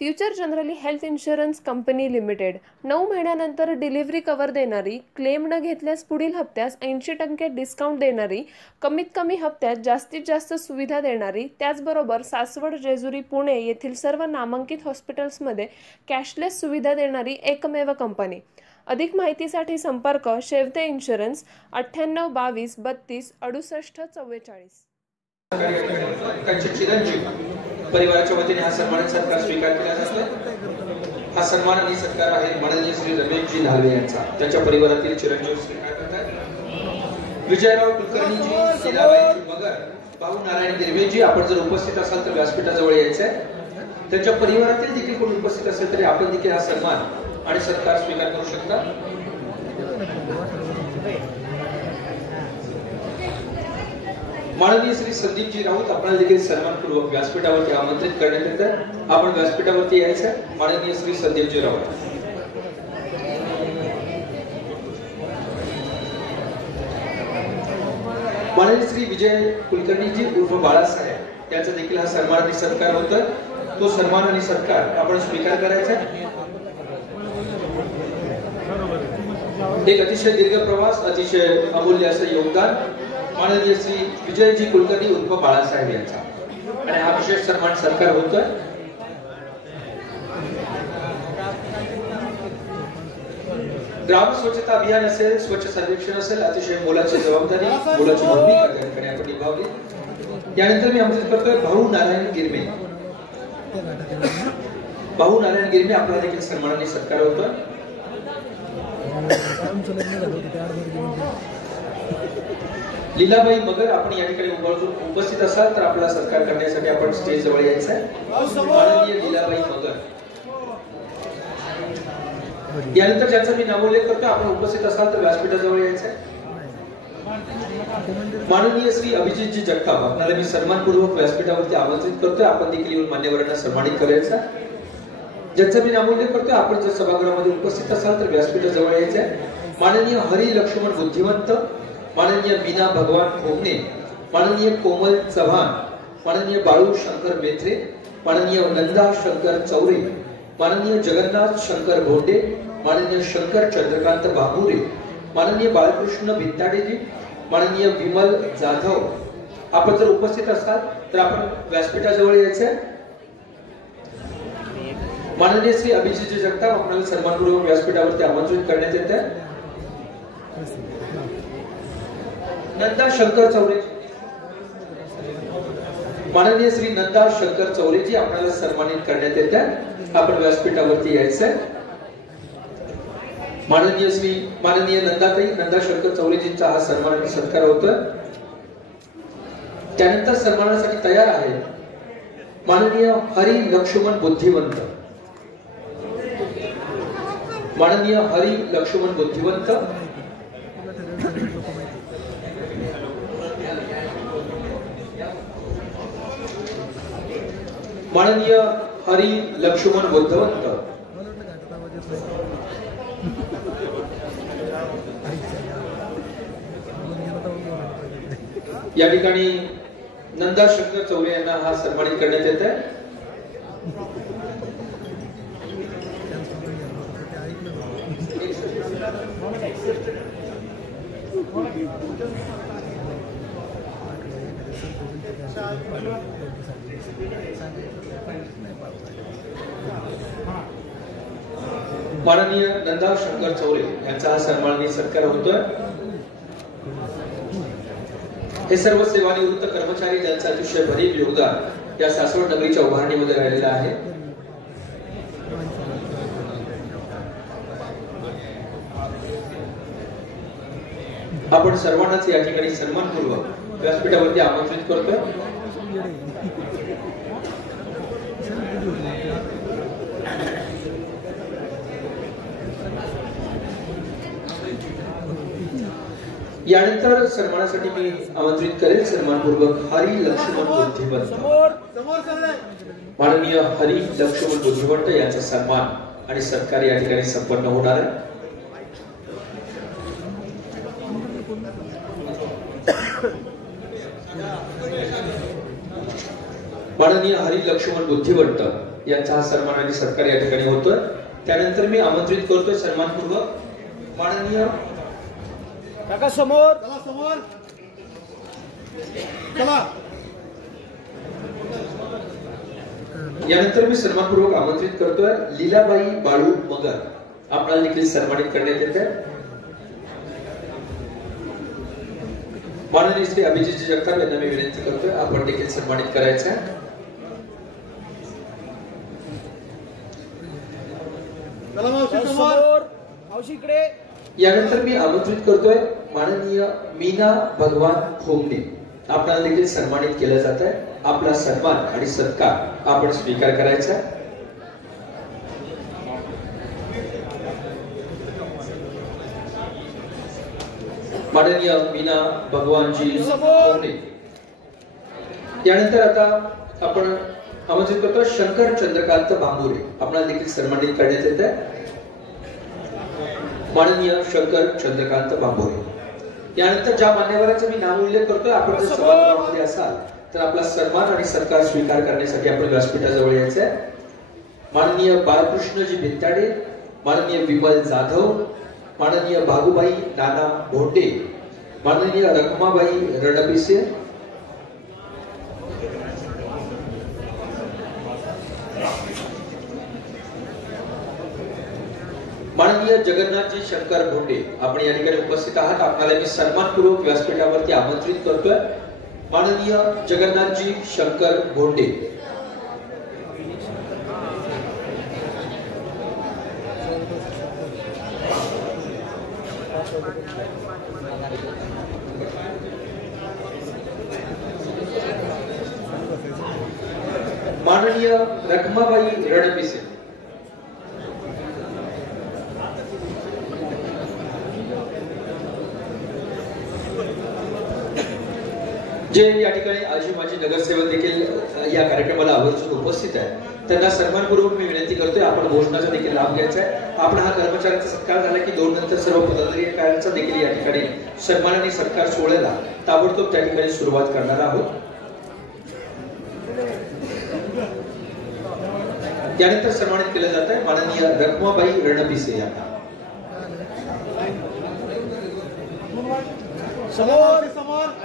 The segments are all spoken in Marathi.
Future generally health insurance company limited 9 महिन्यानंतर डिलिव्हरी कव्हर देणारी, क्लेम न घेतल्यास पुढील हप्त्यास 80% डिस्काउंट देणारी, कमीत कमी हप्त्यात जास्तीत जास्त सुविधा देणारी, त्याचबरोबर सासवड, जेजुरी, पुणे येथील सर्व नामांकित हॉस्पिटल्समध्ये कॅशलेस सुविधा देणारी एकमेव कंपनी। अधिक माहितीसाठी संपर्क शेवते इन्शुरन्स 98 22 32 68 44। परिवाराच्या वतीने हा सन्मान सत्कार स्वीकार केला जातो। हा सन्मान आणि सत्कार आहे माननीय श्री रमेशजी धालवे यांचा, त्यांच्या परिवारातील चिरंजीव स्वीकार करतात। विजयराव कुलकर्णीजी, लीलाबाई मगर, भाऊ नारायण गिरवेजी, आपण जर उपस्थित असाल तर व्यासपीठाजवळ यायचं आहे। त्यांच्या परिवारातील देखील कोणी उपस्थित असेल तरी आपण देखील हा सन्मान आणि सत्कार स्वीकार करू शकता। माननीय श्री संदीपजी राऊत आपल्याला देखील सन्मानपूर्वक व्यासपीठावरती आमंत्रित करण्यात येत आहे। आपण व्यासपीठावरती यायचं। माननीय श्री संदीपजी राऊत। माननीय श्री विजय कुलकर्णीजी उर्फ बाळासाहेब यांचा देखील हा सन्मान आणि सत्कार होता। तो सन्मान आणि सत्कार आपण स्वीकार करायचा। एक अतिशय दीर्घ प्रवास, अतिशय अमूल्य असं योगदान माननीय श्री विजयजी कुलकर्णी उर्फ बाळासाहेब यांचा, आणि हा विशेष सन्मान सत्कार होतोय। ग्राम स्वच्छता अभियान असेल, स्वच्छ सर्वेक्षण असेल, अतिशय मोलाची जबाबदारी, मोलाची भूमिका त्या ठिकाणी आपण निभावली। यानंतर मी आमंत्रित करतोय भाऊ नारायण गिरमे। भाऊ नारायण गिरमे आपल्याला देखील सन्मानाने सत्कार होतोय। लीलाबाई मगर, आपण या ठिकाणी उपस्थित असाल तर आपला सत्कार करण्यासाठी आपण स्टेज जवळ यायचं आहे। माननीय लीलाबाई मगर। यानंतर ज्यांचा मी नामोल्लेख करतो, आपण उपस्थित असाल तर व्यासपीठाजवळ यायचं आहे। माननीय श्री अभिजितजी जगताप, आपल्याला मी सन्मानपूर्वक व्यासपीठावरती आमंत्रित करतोय। आपण देखील येऊन मान्यवरांना सन्मानित करायचं। ज्यांचा मी नामोल्लेख करतोय, आपण जर सभागृहामध्ये उपस्थित असाल तर व्यासपीठाजवळ यायचं आहे। माननीय हरी लक्ष्मण बुद्धिवंत, माननीय मीना भगवान भोगणे, माननीय कोमल चव्हाण, माननीय बाळू शंकर मेत्रे, माननीय नंदा शंकर चौरे, माननीय जगन्नाथ शंकर भोंडे, माननीय शंकर चंद्रकांत बाबुरे, माननीय बाळकृष्ण भित्ताडेजी, माननीय विमल जाधव, आपण जर उपस्थित असाल तर आपण व्यासपीठाजवळ यायचं। माननीय श्री अभिजितजी जगताप, आपल्याला सन्मानपूर्वक व्यासपीठावरती आमंत्रित करण्यात येत आहे। नंदा शंकर चौरे, माननीय श्री नंदा शंकर चौरेजी आपल्याला सन्मानित करण्यात येत आहे। आपण व्यासपीठावरती यायचंय। माननीय नंदाताई नंदा शंकर चौरेजींचा हा सन्मान आणि सत्कार होतोय। त्यानंतर सन्मानासाठी तयार आहे माननीय हरी लक्ष्मण बुद्धिवंत, माननीय हरी लक्ष्मण बुद्धिवंत, माननीय हरी लक्ष्मण बुद्धिवंत, या ठिकाणी नंदा शंकर चौरे यांना हा सन्मानित करण्यात येत आहे। माननीय नंदा शंकर चौरे यांचा हा सन्माननीय सत्कार होतोय। हे सर्व सेवानिवृत्त कर्मचारी ज्यांचं अतिशय भरीव योगदान या सासवड नगरीच्या उभारणीमध्ये राहिलेलं आहे। आपण सर्वांनाच या ठिकाणी सन्मानपूर्वक व्यासपीठावरती आमंत्रित करतोय। यानंतर सन्मानासाठी मी आमंत्रित करेल सन्मानपूर्वक हरी लक्ष्मण बुद्धिवंत, माननीय हरी लक्ष्मण बुद्धिवंत यांचा सन्मान आणि सत्कार या ठिकाणी संपन्न होणार आहे। माननीय हरी लक्ष्मण बुद्धिवंत यांचा हा सन्मान आणि सत्कार या ठिकाणी होतोय। त्यानंतर मी आमंत्रित करतोय सन्मानपूर्वक माननीय काका समोर चला। यानंतर मी सन्मानपूर्वक आमंत्रित करतोय लीलाबाई बाळू मगर, आपल्याला देखील सन्मानित करण्यात येते। माननीय श्री अभिजित जगताप यांना मी विनंती करतोय आपण देखील सन्मानित करायचं आहे। यानंतर मी आमंत्रित करतोय माननीय मीना भगवान खोमणे, आपल्याला देखील सन्मानित केलं जात आहे। आपला सन्मान आणि सत्कार आपण स्वीकार करायचा आहे। माननीय मीना भगवानजी खोमणे। यानंतर आता आपण आमंत्रित करतो शंकर चंद्रकांत बांबुरे, आपल्याला देखील सन्मानित करण्यात येत आहे। माननीय शंकर चंद्रकांत बांबुरे। यानंतर ज्या मान्यवरांचा मी नाव उल्लेख करतोय, आपण जर सभागृहामध्ये असाल तर आपला सन्मान आणि सत्कार स्वीकार करण्यासाठी आपण व्यासपीठाजवळ यायचं आहे। माननीय बाळकृष्णजी भिंताडे, माननीय विमल जाधव, माननीय भागुबाई नाना भोंडे, माननीय रखमाबाई रणपिसे, माननीय जगन्नाथजी शंकर भोंडे, आपण या ठिकाणी उपस्थित आहात। आपल्याला मी सन्मानपूर्वक व्यासपीठावरती आमंत्रित करतोय माननीय जगन्नाथजी शंकर भोंडे। माननीय रखमाबाई रणपिसे, जे या ठिकाणी आजी माजी नगरसेवक देखील या कार्यक्रमाला आवर्जून उपस्थित आहे, त्यांना सन्मानपूर्वक मी विनंती करतोय आपण भोजनाचा देखील लाभ घ्यायचा आहे। आपण हा कर्मचाऱ्यांचा सत्कार झाला की 2 नंतर सर्व पदाधिकाऱ्यांचा देखील या ठिकाणी सन्मान आणि सत्कार सोहळ्याला ताबडतोब त्या ठिकाणी सुरुवात करणार आहोत। यानंतर सन्मानित केलं जात आहे माननीय रखमाबाई रणपिसे यांना।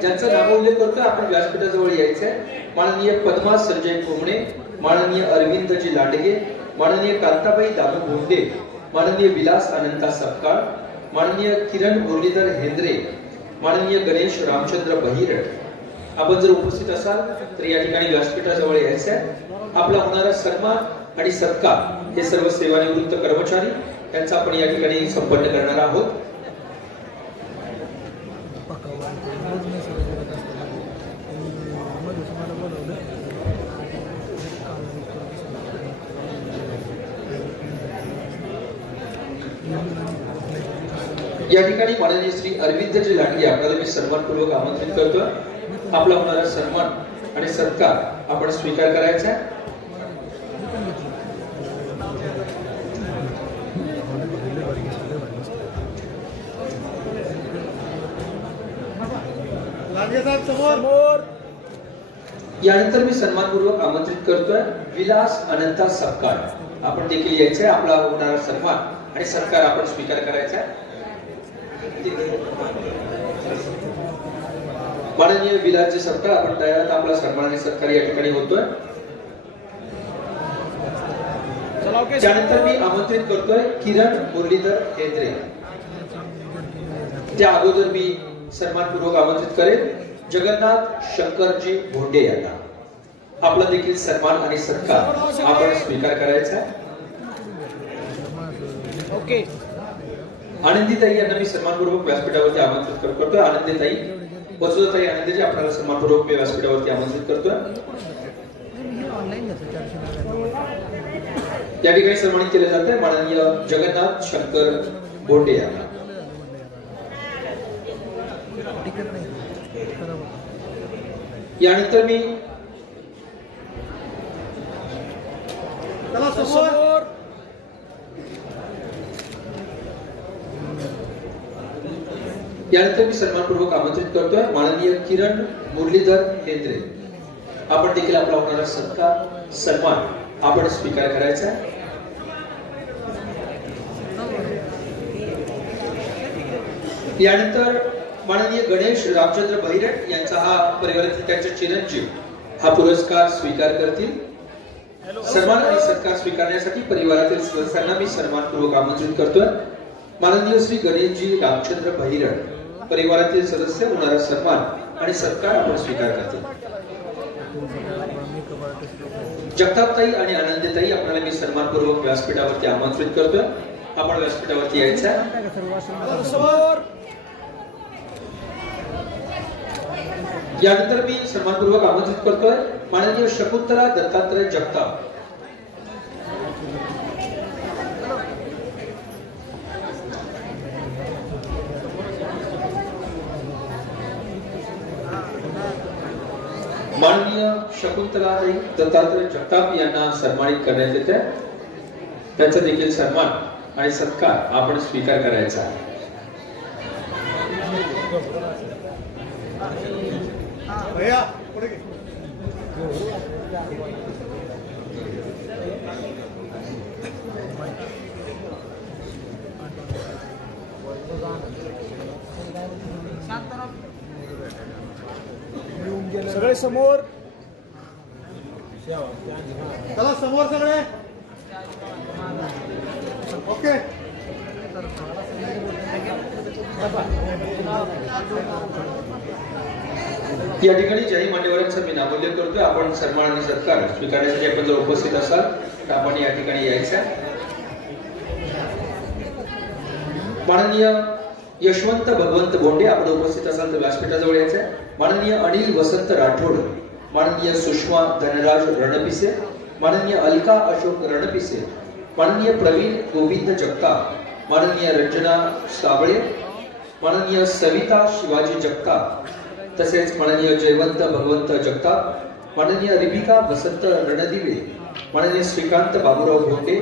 ज्यांचा नाव उल्लेख करतोय आपण व्यासपीठाजवळ यायचंय। माननीय पद्मा संजय कोमणे, माननीय अरविंदजी लांडगे, माननीय कांताबाई दामू भोंडे, माननीय विलास अनंता सपकाळ, माननीय किरण मुरलीधर हेंद्रे, माननीय गणेश रामचंद्र बहिरट। आपण जर उपस्थित असाल तर या ठिकाणी व्यासपीठाजवळ यायचंय। आपला होणारा सन्मान आणि सत्कार हे सर्व सेवानिवृत्त कर्मचारी यांचा आपण या ठिकाणी संपन्न करणार आहोत। या ठिकाणी माननीय श्री अरविंदजी लांडगे आपल्याला मी सन्मानपूर्वक आमंत्रित करतोय। आपला होणारा सन्मान आणि सत्कार आपण स्वीकार करायचा आहे। यानंतर मी सन्मानपूर्वक आमंत्रित करतोय विलास अनंता सपकाळ, आपण देखील यायचंय। आपला होणारा सन्मान आणि सत्कार आपण स्वीकार करायचा आहे। माननीय विलासजी सपकाळ आपण तयार, आपला सन्मान आणि सत्कार या ठिकाणी होतोय। त्यानंतर मी आमंत्रित करतोय किरण मुरलीधर हेंद्रे। त्या अगोदर मी सन्मानपूर्वक आमंत्रित करेन जगन्नाथ शंकरजी भोंडे यांना। आपला देखील सन्मान आणि सत्कार आपण स्वीकार करायचा आहे। ओके। आनंदीताई यांना मी सन्मानपूर्वक व्यासपीठावरती आमंत्रित करतोय। आनंदीताई वसुधाताई आनंदजी आपल्याला सन्मानपूर्वक मी व्यासपीठावरती आमंत्रित करतोय। या ठिकाणी सन्मानित केले जात आहे माननीय जगन्नाथ शंकर भोंडे यांना। यानंतर मी सन्मानपूर्वक आमंत्रित करतोय माननीय किरण मुरलीधर हेंद्रे। आपण देखील आपला होणारा सत्कार सन्मान आपण स्वीकार करायचा आहे. यानंतर माननीय गणेश रामचंद्र बहिरट यांचा हा परिवारातील त्यांचे चिरंजीव हा पुरस्कार स्वीकार करतील. सन्मान आणि सत्कार स्वीकारण्यासाठी परिवारातील सदस्यांना मी सन्मानपूर्वक आमंत्रित करतोय. माननीय श्री गणेशजी रामचंद्र बहिरट परिवारातील सदस्य होणारा सन्मान आणि सत्कार आपण स्वीकार करतील. जगतापताई आणि आनंदताई आपल्याला मी सन्मानपूर्वक व्यासपीठावरती आमंत्रित करतोय. आपण व्यासपीठावरती यायचं आहे. यानंतर मी सन्मानपूर्वक आमंत्रित करतोय माननीय शकुंतला दत्तात्रय जगताप. माननीय शकुंतला दत्तात्रय जगताप यांना सन्मानित करण्यात येते. त्यांचा देखील सन्मान आणि सत्कार आपण स्वीकार करायचा आहे. सगळे समोर. चला समोर सगळे. ओके. या ठिकाणी ज्याही मान्यवरांचा मी नामोल्लेख करतोय. आपण सन्मान आणि सत्कार स्वीकारण्यासाठी आपण जर उपस्थित असाल तर आपण या ठिकाणी यायचं. माननीय यशवंत भगवंत बोंडे आपण उपस्थित असाल तर व्यासपीठाजवळ यायचं. माननीय अनिल वसंत राठोड, माननीय सुषमा धनराज रणपिसे, माननीय अलका अशोक रणपिसे, माननीय प्रवीण गोविंद जगताप, माननीय रंजना साबळे, माननीय सविता शिवाजी जगताप, तसेच माननीय जयवंत भगवंत जगताप, माननीय रिबिका वसंत रणदिवे, माननीय श्रीकांत बाबूराव भोंडे,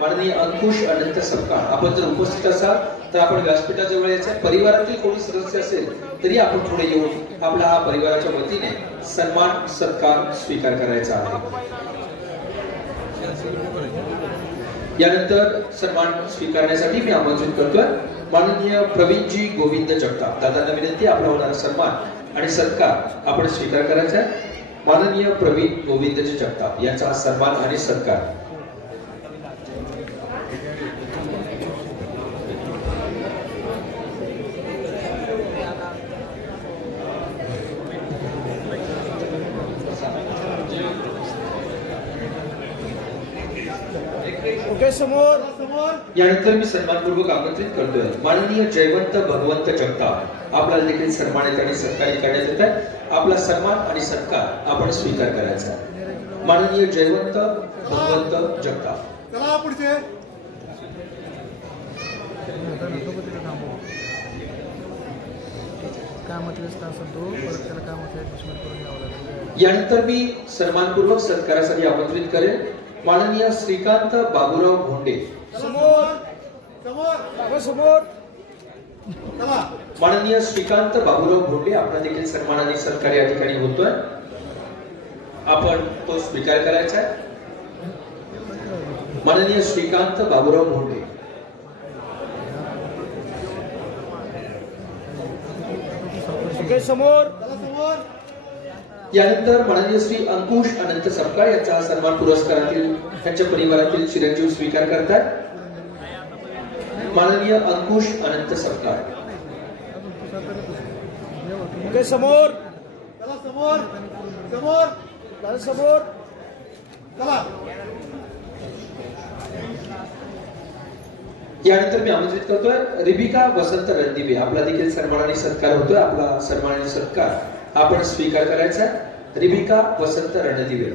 माननीय अंकुश अनंत सपकाळ. आपण जर उपस्थित असाल तर आपण व्यासपीठाजवळ यायचं. परिवारातील कोणी सदस्य असेल तरी आपण पुढे येऊन आपला हा परिवाराच्या वतीने सन्मान सत्कार स्वीकार करायचा आहे. यानंतर सन्मान स्वीकारण्यासाठी मी आमंत्रित करतोय माननीय प्रवीणजी गोविंद जगताप. दादांना विनंती आपला होणारा सन्मान आणि सत्कार आपण स्वीकार करायचा आहे. माननीय प्रवीण गोविंदजी जगताप यांचा सन्मान आणि सत्कार. समोर. यानंतर मी सन्मानपूर्वक आमंत्रित करतोय माननीय जयवंत भगवंत जगताप. आपल्याला देखील सन्मानित आणि सत्कारित करण्यात येत आहे. आपला सन्मान आणि सत्कार आपण स्वीकार करायचा. माननीय जयवंत भगवंत जगताप. चला पुढचे. यानंतर मी सन्मानपूर्वक सत्कारासाठी आमंत्रित करेन माननीय श्रीकांत बाबूराव भोंडे. समोर समोर समोर. माननीय श्रीकांत बाबूराव भोंडे आपला देखील सन्मान आणि सत्कार या ठिकाणी होतोय. आपण तो स्वीकार करायचा आहे. माननीय श्रीकांत बाबूराव भोंडे. समोर. यानंतर माननीय श्री अंकुश अनंत सपकाळ यांचा सन्मान पुरस्कारातील त्यांच्या परिवारातील चिरंजीव स्वीकार करतात. माननीय अंकुश अनंत सपकाळ. समोर. चला समोर समोर समोर. चला. यानंतर मी आमंत्रित करतोय रिबिका वसंत रणदिवे. आपला देखील सन्मान आणि सत्कार होतोय. आपला सन्मान आणि सत्कार आपण स्वीकार करायचा. रिबिका वसंत रणदिवे.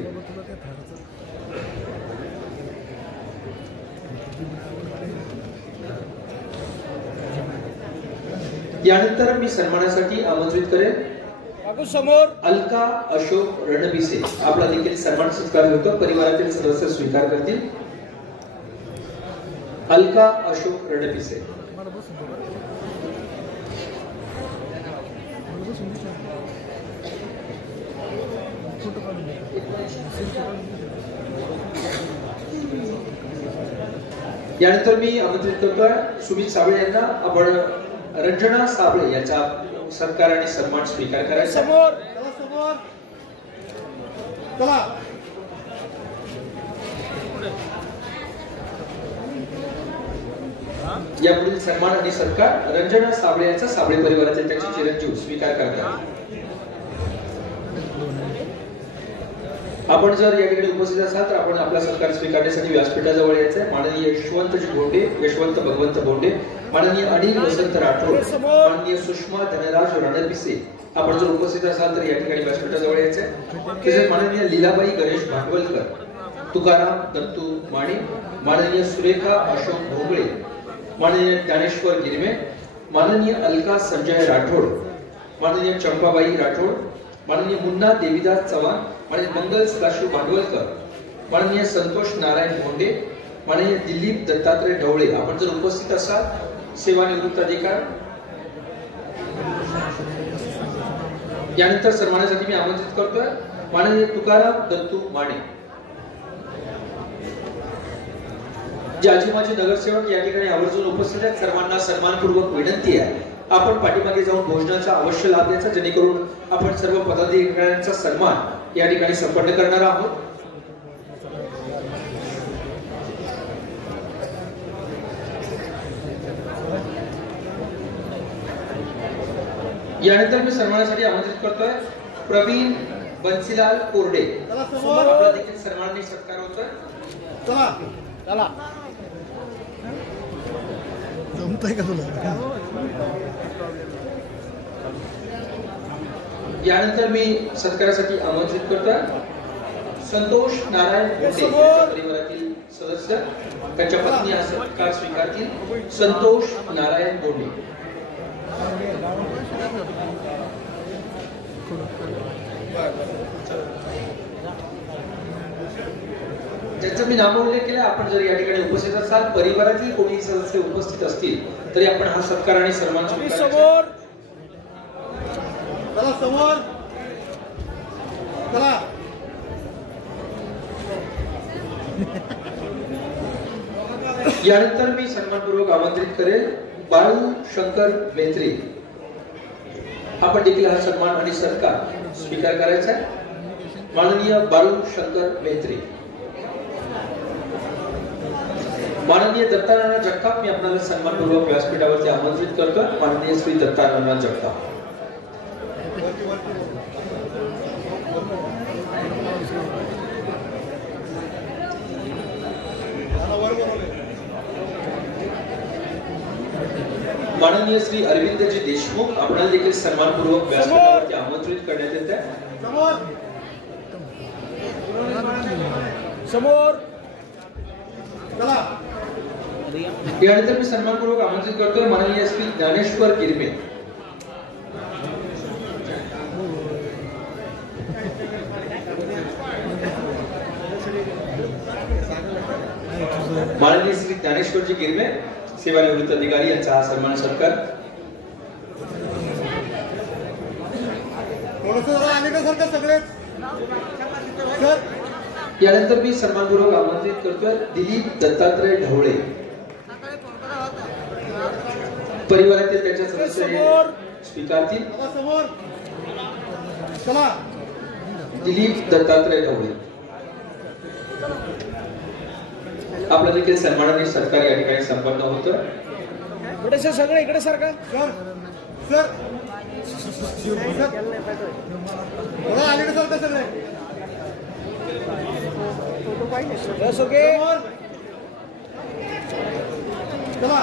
यानंतर मी सन्मानासाठी आमंत्रित करेन समोर अलका अशोक रणपिसे. आपला देखील सन्मान सत्कार होतो. परिवारातील सदस्य स्वीकार करतील. अलका अशोक रणपिसे. यानंतर मी आमंत्रित करतोय सुमित साबळे यांना. आपण रंजना साबळे यांचा सत्कार आणि सन्मान स्वीकार करायचा. समोर चला, समोर चला. यापुढील सन्मान आणि सत्कार रंजना साबळे यांचा साबळे परिवाराचे त्यांचे चिरंजीव स्वीकार करतात. आपण जर या ठिकाणी उपस्थित असाल तर आपण आपला सत्कार स्वीकारण्यासाठी व्यासपीठाजवळ यायचं आहे. माननीय यशवंतजी बोंडे, यशवंत भगवंत बोंडे, माननीय अनिल वसंत राठोड, माननीय सुषमा धनराज रणपिसे आपण जर उपस्थित असाल तर या ठिकाणी व्यासपीठाजवळ यायचं आहे. तसेच माननीय लीलाबाई गणेश भांडवलकर, तुकाराम दत्तू माने, माननीय सुरेखा अशोक भोगळे, माननीय ज्ञानेश्वर गिरमे, माननीय अलका संजय राठोड, माननीय चंपाबाई राठोड, माननीय मुन्ना देवीदास चव्हाण, माननीय मंगल सदाशिव भांडवलकर, माननीय संतोष नारायण भोंडे, माननीय दिलीप दत्तात्रय ढवळे आपण जर उपस्थित असाल, सेवानिवृत्त अधिकार. यानंतर सन्मानासाठी मी आमंत्रित करतोय माननीय तुकाराम दत्तू माने. जे आजी माजी नगरसेवक या ठिकाणी आवर्जून उपस्थित आहेत, सर्वांना सन्मानपूर्वक विनंती आहे आपण पाठीमागे जाऊन भोजनाचा अवश्य लाभ द्यायचा, जेणेकरून आपण सर्व पदाधिकाऱ्यांचा सन्मान या ठिकाणी संपन्न करणार आहोत. यानंतर मी सन्मानासाठी आमंत्रित करतोय प्रवीण बन्सीलाल कोरडे. आपला देखील सन्मानाने सत्कार होतोय. चला चला. जमतंय का तुला? यानंतर मी सत्कारासाठी आमंत्रित करतोय संतोष नारायण भोंडे परिवारातील सदस्य, त्यांच्या पत्नी हा सत्कार स्वीकारतील. संतोष नारायण भोंडे. ज्यांचा मी नामोल्लेख केला, आपण जर या ठिकाणी उपस्थित असाल, परिवारातील कोणी सदस्य उपस्थित असतील तरी आपण हा सत्कार आणि सन्मान समोर चला, समोर चला. यानंतर मी सन्मानपूर्वक आमंत्रित करेल बाळू शंकर मेत्री. आपण देखील हा सन्मान आणि सत्कार स्वीकार करायचा आहे. माननीय बाळू शंकर मेत्री. माननीय दत्तानाना जगताप मी आपल्याला सन्मानपूर्वक व्यासपीठावरती आमंत्रित करतो. माननीय श्री दत्तानाना जगताप. माननीय श्री अरविंदजी देशमुख आपल्याला देखील सन्मानपूर्वक व्यासपीठावरती आमंत्रित करण्यात येत आहे. समोर समोर चला. यानंतर मी सन्मानपूर्वक आमंत्रित करतोय माननीय श्री ज्ञानेश्वर गिरमे. माननीय श्री ज्ञानेश्वरजी गिरमे सेवानिवृत्त अधिकारी यांचा हा सन्मान सत्कार. सगळे. यानंतर मी सन्मानपूर्वक आमंत्रित करतोय दिलीप दत्तात्रय ढवळे. परिवारातील त्यांच्या सदस्य स्वीकारतील. समोर चला. दिलीप दत्तात्रय ढवळे. आपला देखील सन्मान आणि सत्कार या ठिकाणी संपन्न होतं. इकडे सर, सगळे इकडे सारखा सर. सर आले सर का सगळे? चला.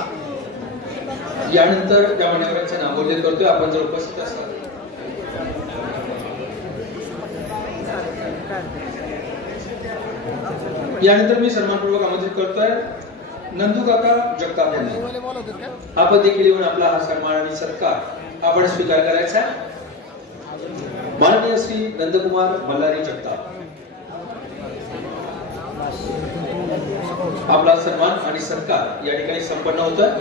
यानंतर त्या मान्यवरांचे नामोल्लेख करतोय. आपण जर उपस्थित असाल, यानंतर मी सन्मानपूर्वक आमंत्रित करतोय नंदू काका जगताप यांना. आपण देखील येऊन आपला हा सन्मान आणि सत्कार आपण स्वीकार करायचा. माननीय श्री नंदकुमार मल्हारी जगताप. आपला सन्मान आणि सत्कार या ठिकाणी संपन्न होतं.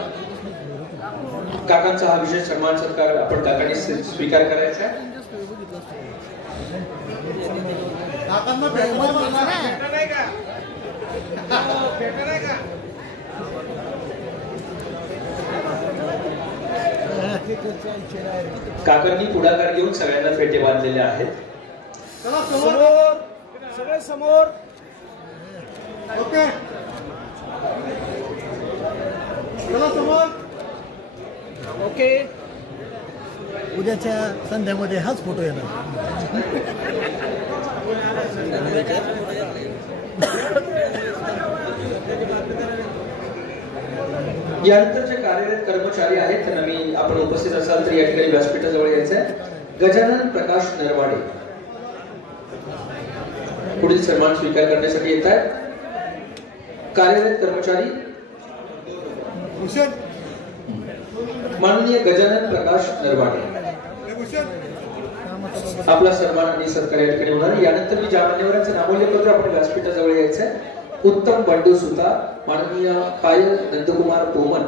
काकांचा हा विशेष सन्मान सत्कार आपण काकांनी स्वीकार करायचा. काकांनी पुढाकार घेऊन सगळ्यांना फेटे बांधलेले आहेत. समोर सगळे समोर. ओके चला समोर. ओके उद्याच्या संध्यामध्ये हाच फोटो येणार. यानंतर जे कार्यरत कर्मचारी आहेत त्यांना मी आपण उपस्थित असाल तर या ठिकाणी व्यासपीठाजवळ यायचं आहे. गजानन प्रकाश नरवाडे पुढील सन्मान स्वीकार करण्यासाठी येत आहेत. कार्यरत कर्मचारी माननीय गजानन प्रकाश नरवाडे आपला सन्मान आणि सत्कार या ठिकाणी होणार. यानंतर मी ज्या मान्यवरांचं नामोल्लेख करतो आपण व्यासपीठाजवळ यायचं आहे. उत्तम बंडू सुता, माननीय पायल नंदकुमार पोमन,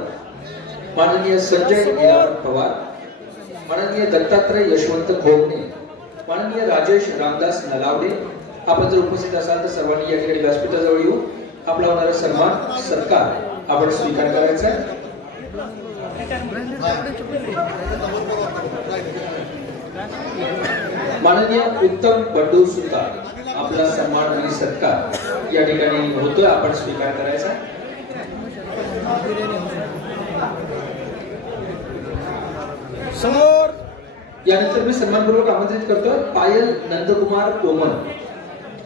माननीय संजय हिरामण पवार, माननीय दत्तात्रय यशवंत घोगणे, माननीय राजेश रामदास नलावडे. आपण जर उपस्थित असाल तर सर्वांनी या ठिकाणी व्यासपीठाजवळ येऊन आपला होणारा सन्मान सत्कार आपण स्वीकार करायचा आहे. माननीय उत्तम बंडू सुता आपला सन्मान आणि सत्कार या ठिकाणी होतोय, आपण स्वीकार करायचा. समोर. यानंतर मी सन्मानपूर्वक आमंत्रित करतो पायल नंदकुमार पोमन.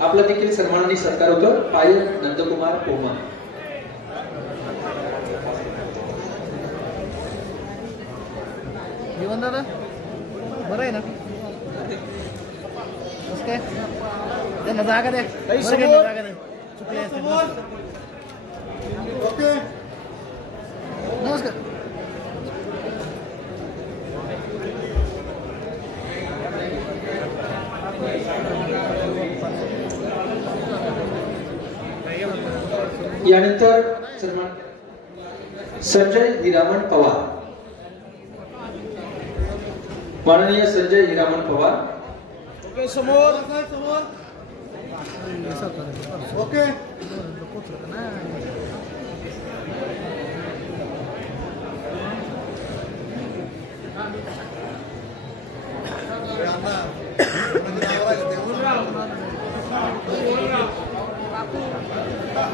आपला देखील सन्मान आणि सत्कार होतो. पायल नंदकुमार पोमन. जीवन दादा बरं आहे ना. काय त्यांना जागा द्या. जागा द्या. चुकले असतील. ओके नमस्कार. यानंतर सन्मान संजय हिरामण पवार, माननीय संजय हिरामण पवार. ओके समोर. ओके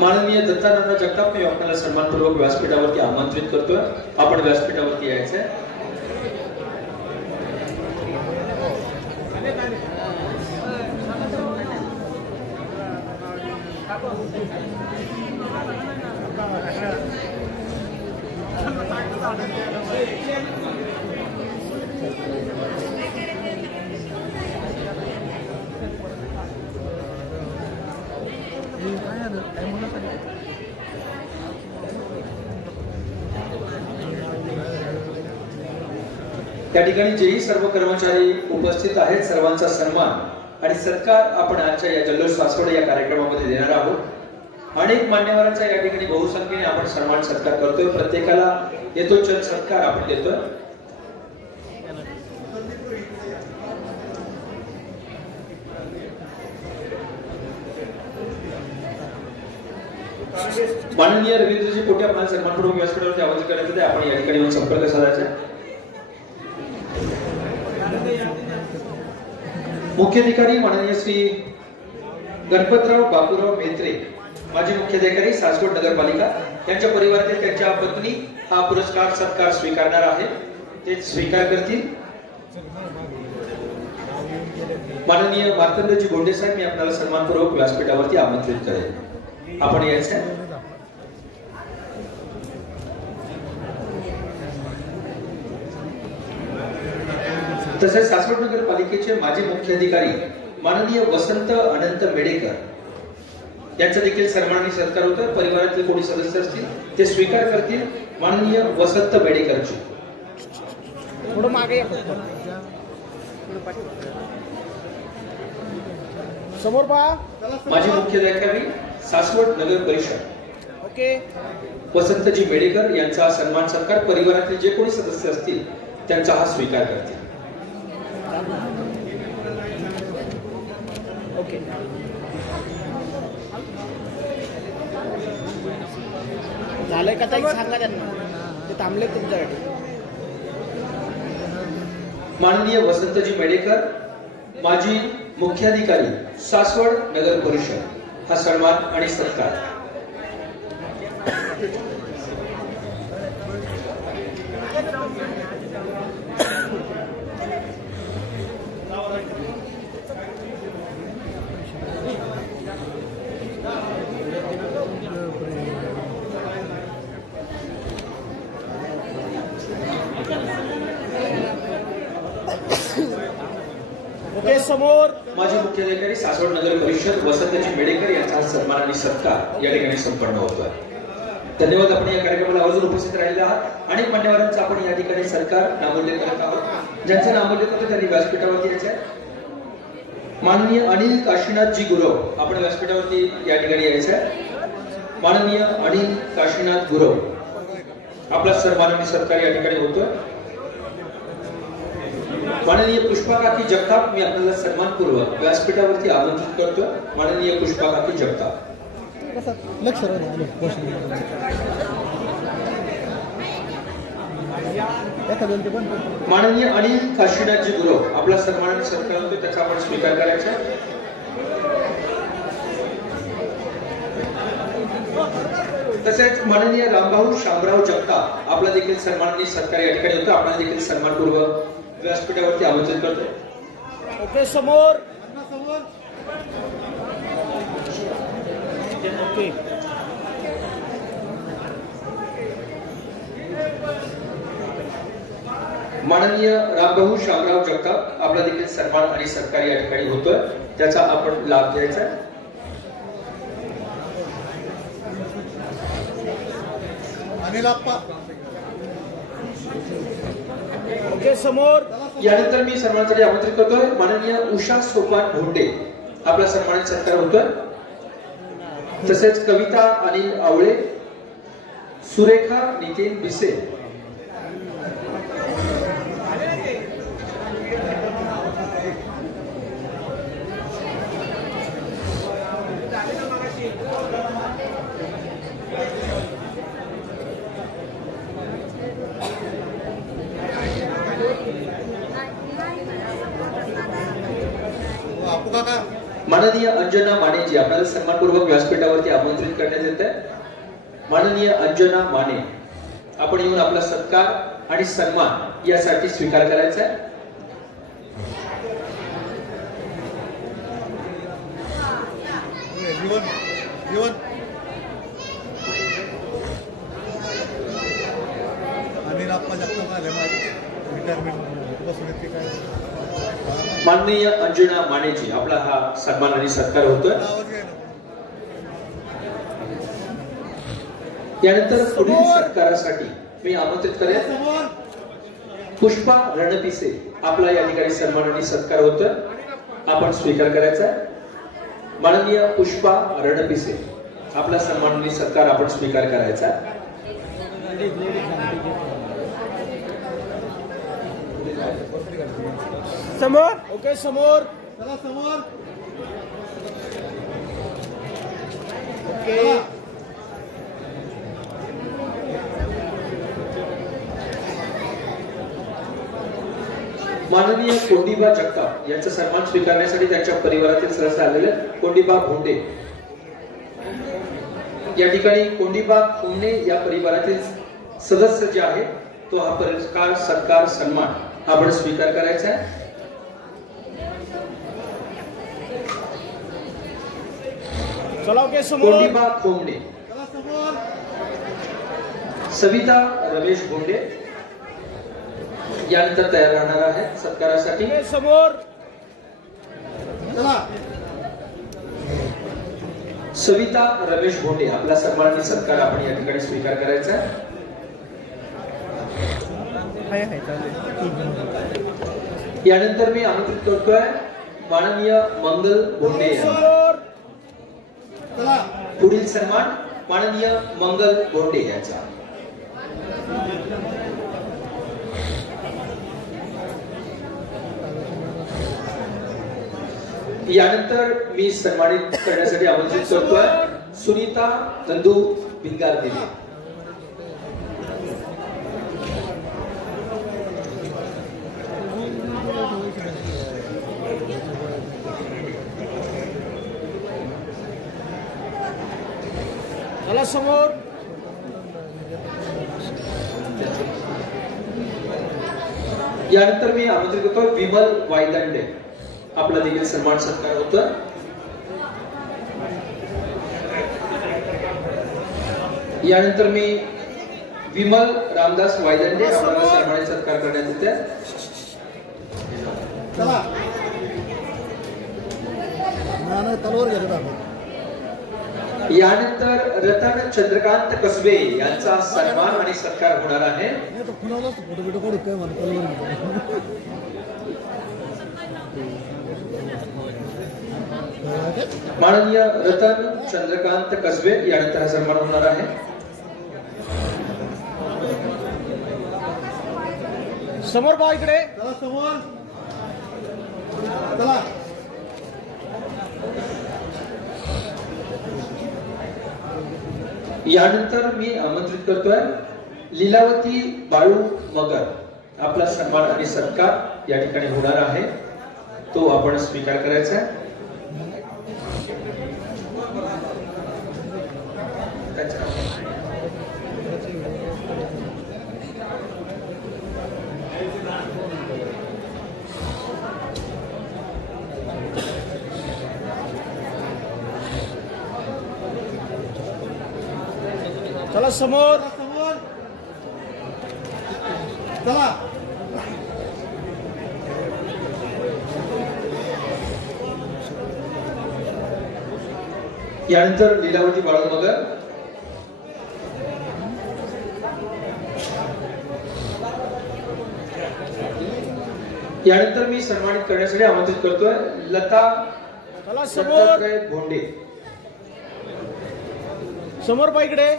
माननीय दत्तानंद जगताप मी आपल्याला सन्मानपूर्वक व्यासपीठावरती आमंत्रित करतोय. आपण व्यासपीठावरती यायचंय. त्या ठिकाणी जेही सर्व कर्मचारी उपस्थित आहेत सर्वांचा सन्मान आणि सत्कार आपण आजच्या या जल्लोष सासवड या कार्यक्रमामध्ये देणार आहोत. अनेक मान्यवरांचा या ठिकाणी बहुसंख्येने आपण सन्मान सत्कार करतोय. प्रत्येकाला येतो चल सत्कार आपण देतोय. माननीय रवींद्रजी पोटे आपल्याला सन्मानपूर्वक व्यासपीठावरती आवाज करायचं आहे. आपण या ठिकाणी येऊन संपर्क साधायचा. मुख्याधिकारी माननीय श्री गणपतराव बापूराव मेत्रे, माजी मुख्याधिकारी सासवड नगरपालिका यांच्या परिवारातील त्यांच्या पत्नी हा पुरस्कार सत्कार स्वीकारणार आहे. ते स्वीकार करतील. माननीय मार्तंडजी गोंडे साहेब मी आपल्याला सन्मानपूर्वक व्यासपीठावरती आमंत्रित करेन. आपण यायचं. तसेच सासवड नगरपालिकेचे माजी मुख्याधिकारी माननीय वसंत अनंत मेडेकर यांचा देखील सन्मान आणि सत्कार होतो. परिवारातील कोणी सदस्य असतील ते स्वीकार करतील. माननीय वसंत मेडेकरजी थोडं मागे समोर पहा. माजी मुख्याधिकारी सासवड नगर परिषद ओके वसंतजी मेडेकर यांचा सन्मान सत्कार परिवारातील जे कोणी सदस्य असतील त्यांचा हा स्वीकार करतील. ओके झालंय का ताई सांगा त्यांना, ते थांबले तुमच्यासाठी. माननीय वसंतजी मेडेकर, माजी मुख्याधिकारी सासवड नगर परिषद, हा सन्मान आणि सत्कार. ओके, समोर माजी मुख्याधिकारी सासवड नगर परिषद वसंतजी मेडेकर यांचा सन्मान आणि सत्कार या ठिकाणी संपन्न होतोय. धन्यवाद. आपण या कार्यक्रमाला आवर्जून उपस्थित राहिले आहात. अनेक मान्यवरांचा आपण या ठिकाणी सत्कार नामोल्लेख करत आहोत. ज्यांचं नामोल्लेख होतं त्यांनी व्यासपीठावरती यायचं आहे. माननीय अनिल काशीनाथजी गुरव, आपण व्यासपीठावरती या ठिकाणी यायचं आहे. माननीय अनिल काशीनाथ गुरव, आपला सन्मान आणि सत्कार या ठिकाणी होतोय. माननीय पुष्पा काकी जगताप, मी आपल्याला सन्मानपूर्वक व्यासपीठावरती आमंत्रित करतोय. माननीय पुष्पा काकी जगताप. माननीय अनिल काशीनाथजी गुरव, आपला सन्मान आणि सत्कार होतो, त्याचा आपण स्वीकार करायचा. तसेच माननीय रामभाऊ शामराव जगताप, आपला देखील सन्मान आणि सत्कार या ठिकाणी होतो. आपल्याला देखील सन्मानपूर्वक व्यासपीठावरती आमंत्रित करतो. ओके, समोर ओके. माननीय रामभाऊ शामराव जगताप, आपला देखील सन्मान आणि सत्कार या ठिकाणी होतोय, त्याचा आपण लाभ घ्यायचा. ओके, समोर. यानंतर मी सन्मानासाठी आमंत्रित करतोय माननीय उषा सोपान भोंडे, आपला सन्मान आणि सत्कार होतोय. तसेच कविता अनिल आवळे, सुरेखा नितीन बिसे, माननीय अंजना मानेजी, आपल्याला सन्मानपूर्वक व्यासपीठावरती आमंत्रित करण्यात येत आहे. माननीय अंजना माने, आपण येऊन आपला सत्कार आणि सन्मान यासाठी स्वीकार करायचा आहे. माननीय अंजना मानेजी, आपला हा सन्मान आणि सत्कार होतोय. यानंतर पुढील सत्कारासाठी मी आमंत्रित करेन पुष्पा रणपिसे, आपला या ठिकाणी सन्मान आणि सत्कार होतोय, आपण स्वीकार करायचा. माननीय पुष्पा रणपिसे, आपला सन्मान आणि सत्कार आपण स्वीकार करायचा. समोर. ओके, समोर. चला समोर. ओके. माननीय कोंडीबा जगताप यांचा सन्मान स्वीकारण्यासाठी त्यांच्या परिवारातील सदस्य आलेले कोंडीबा भोंडे. या ठिकाणी कोंडीबा खुमणे या परिवारातील सदस्य जे आहे तो हा पुरस्कार सत्कार सन्मान आपण स्वीकार करायचा आहे. चला, ओके, समोर. कोंडीबा खुमणे, सविता रमेश भोंडे यानंतर तयार राहणार आहे सत्कारासाठी. ओके, समोर. चला. सविता रमेश भोंडे, आपला सन्मान आणि सत्कार आपण या ठिकाणी स्वीकार करायचा आहे. यानंतर मी आमंत्रित करतोय माननीय मंगल भोंडे. पुढील सन्मान माननीय मंगल भोंडे यांचा. यानंतर मी सन्मानित करण्यासाठी आमंत्रित करतोय सुनीता नंदू भिंगार दिली. चला समोर. यानंतर मी आमंत्रित करतो विमल वायदंडे, आपला देखील सन्मान सत्कार होता. यानंतर मी विमल रामदास वायदंडे आपल्याला सन्मानित सत्कार करण्यात येते. चला तलवार घेतो. यानंतर रतन चंद्रकांत कसबे यांचा सन्मान आणि सत्कार होणार आहे. माननीय रतन चंद्रकांत कसबे यानंतर हा सन्मान होणार आहे. समोर पहा इकडे. चला समोर. चला यानंतर मी आमंत्रित करतोय लीलावती बाळू मगर, आपला सन्मान आणि सत्कार या ठिकाणी होणार आहे, तो आपण स्वीकार करायचा आहे. चला समोर. चला यानंतर लीलावती बाळू मगर. यानंतर मी सन्मानित करण्यासाठी आमंत्रित करतोय लता दत्तात्रय भोंडे. समोर पहा इकडे.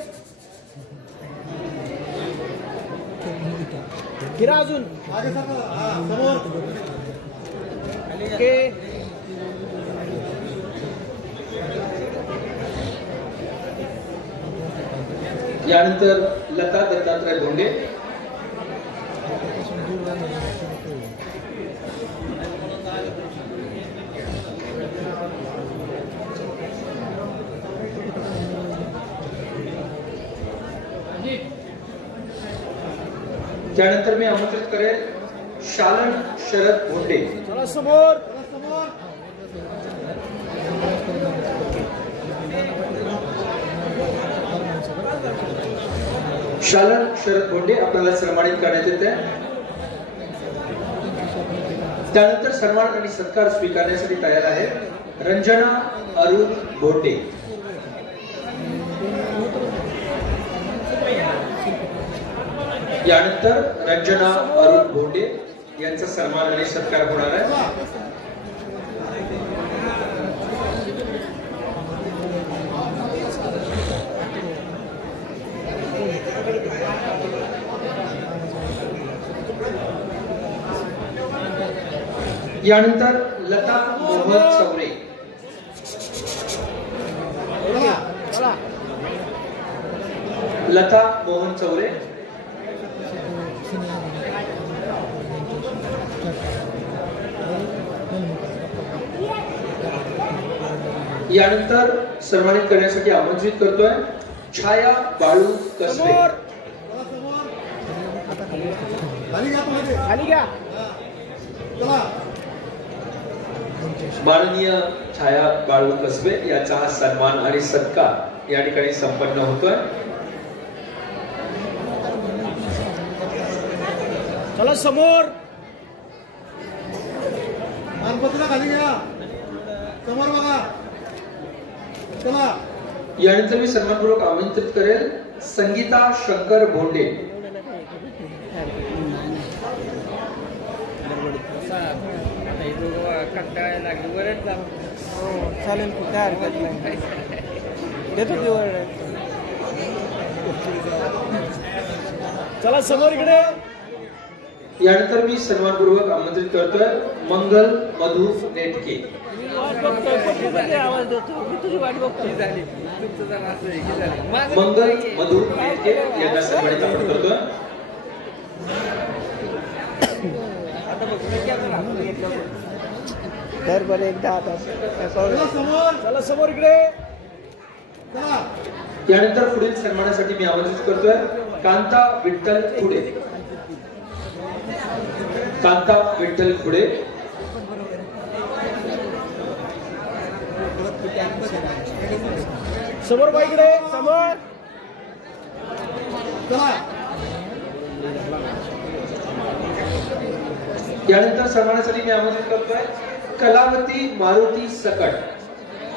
फिरा अजून. समोर. ओके. यानंतर लता दत्तात्रय भोंडे. त्यानंतर मी आमंत्रित करेल शालन शरद भोंडे. चला समोर. शालन शरद भोंडे आपल्याला सन्मानित करण्यात येते. त्यानंतर सन्मान आणि सत्कार स्वीकारण्यासाठी तयार आहे रंजना अरुण भोंडे. यानंतर रंजना अरुण भोंडे यांचा सन्मान आणि सत्कार होणार आहे. यानंतर लता मोहन चौरे. लता मोहन चौरे. यानंतर सन्मानित करण्यासाठी आमंत्रित करतोय छाया बाळू कसबे. खाली घ्या. माननीय छाया बाळू कसबे याचा हा सन्मान आणि सत्कार या ठिकाणी संपन्न होतोय. चला समोर. मानपत्र खाली घ्या. समोर बघा. चला. यानंतर मी सन्मानपूर्वक आमंत्रित करेल संगीता शंकर भोंडे. चालेल, काय हरकत नाही. देतो ती वरड. चला समोर इकडे. यानंतर मी सन्मानपूर्वक आमंत्रित करतोय मंगल मधु नेटके. मंगल मधु नेटके यांना सन्मानित आपण करतोय. चला समोर इकडे. यानंतर पुढील सन्मानासाठी मी आमंत्रित करतोय कांता विठ्ठल खुडे. कांता विठ्ठल खुडे. समोर बाई इकडे. समोर चला. यानंतर सन्मानासाठी मी आमंत्रित करतोय कलावती मारुती सकट.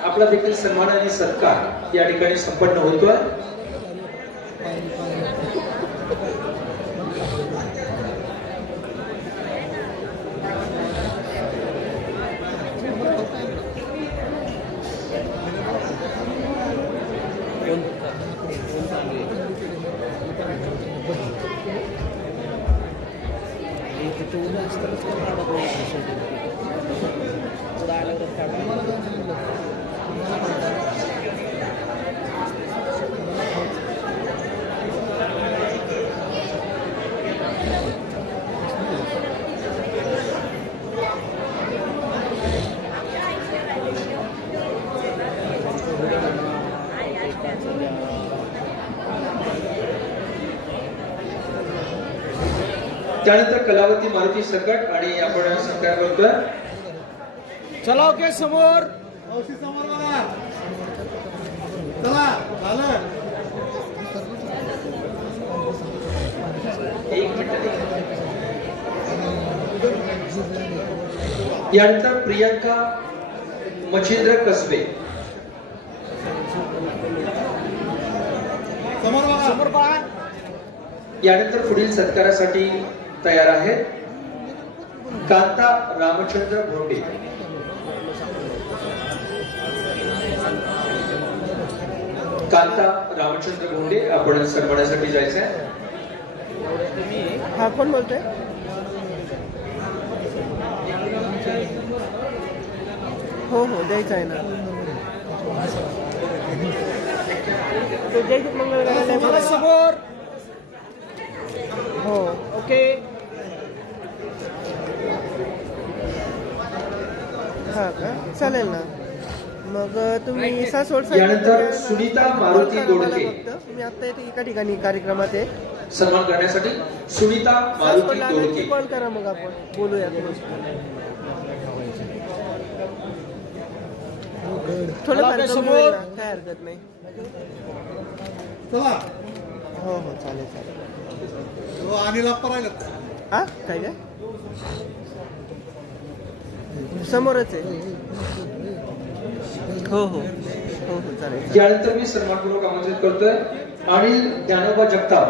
आपला देखील सन्मान आणि सत्कार या ठिकाणी संपन्न होतोय. त्यानंतर कलावती मारुती सकट आणि आपण सत्कार करतोय. चला ओके समोर. समोर बघा. चला झालं. यानंतर प्रियंका मच्छिंद्र कसबे. समोर बघा. समोर बघा. यानंतर पुढील सत्कारासाठी तयार आहेत कांता रामचंद्र भोंडे. कांता रामचंद्र भोंडे आपण सन्मानासाठी जायचं आहे. हा कोण बोलतोय? हो हो द्यायचं आहे ना. मंगल समोर. हो ओके. हा का चालेल ना. मग तुम्ही सासवड. यानंतर सुनीता मारुती दोडके. मी आता एका ठिकाणी कार्यक्रमात आहे. सन्मान करण्यासाठी सुनीता मारुती दोडके. कॉल करा मग आपण बोलूया. थोडं समोर काय हरकत नाही. चला. हो हो चालेल चालेल. अनिल हा काय काय समोरच आहे. हो हो हो हो चालेल. यानंतर मी सन्मानपूर्वक आमंत्रित करतोय अनिल ज्ञानोबा जगताप.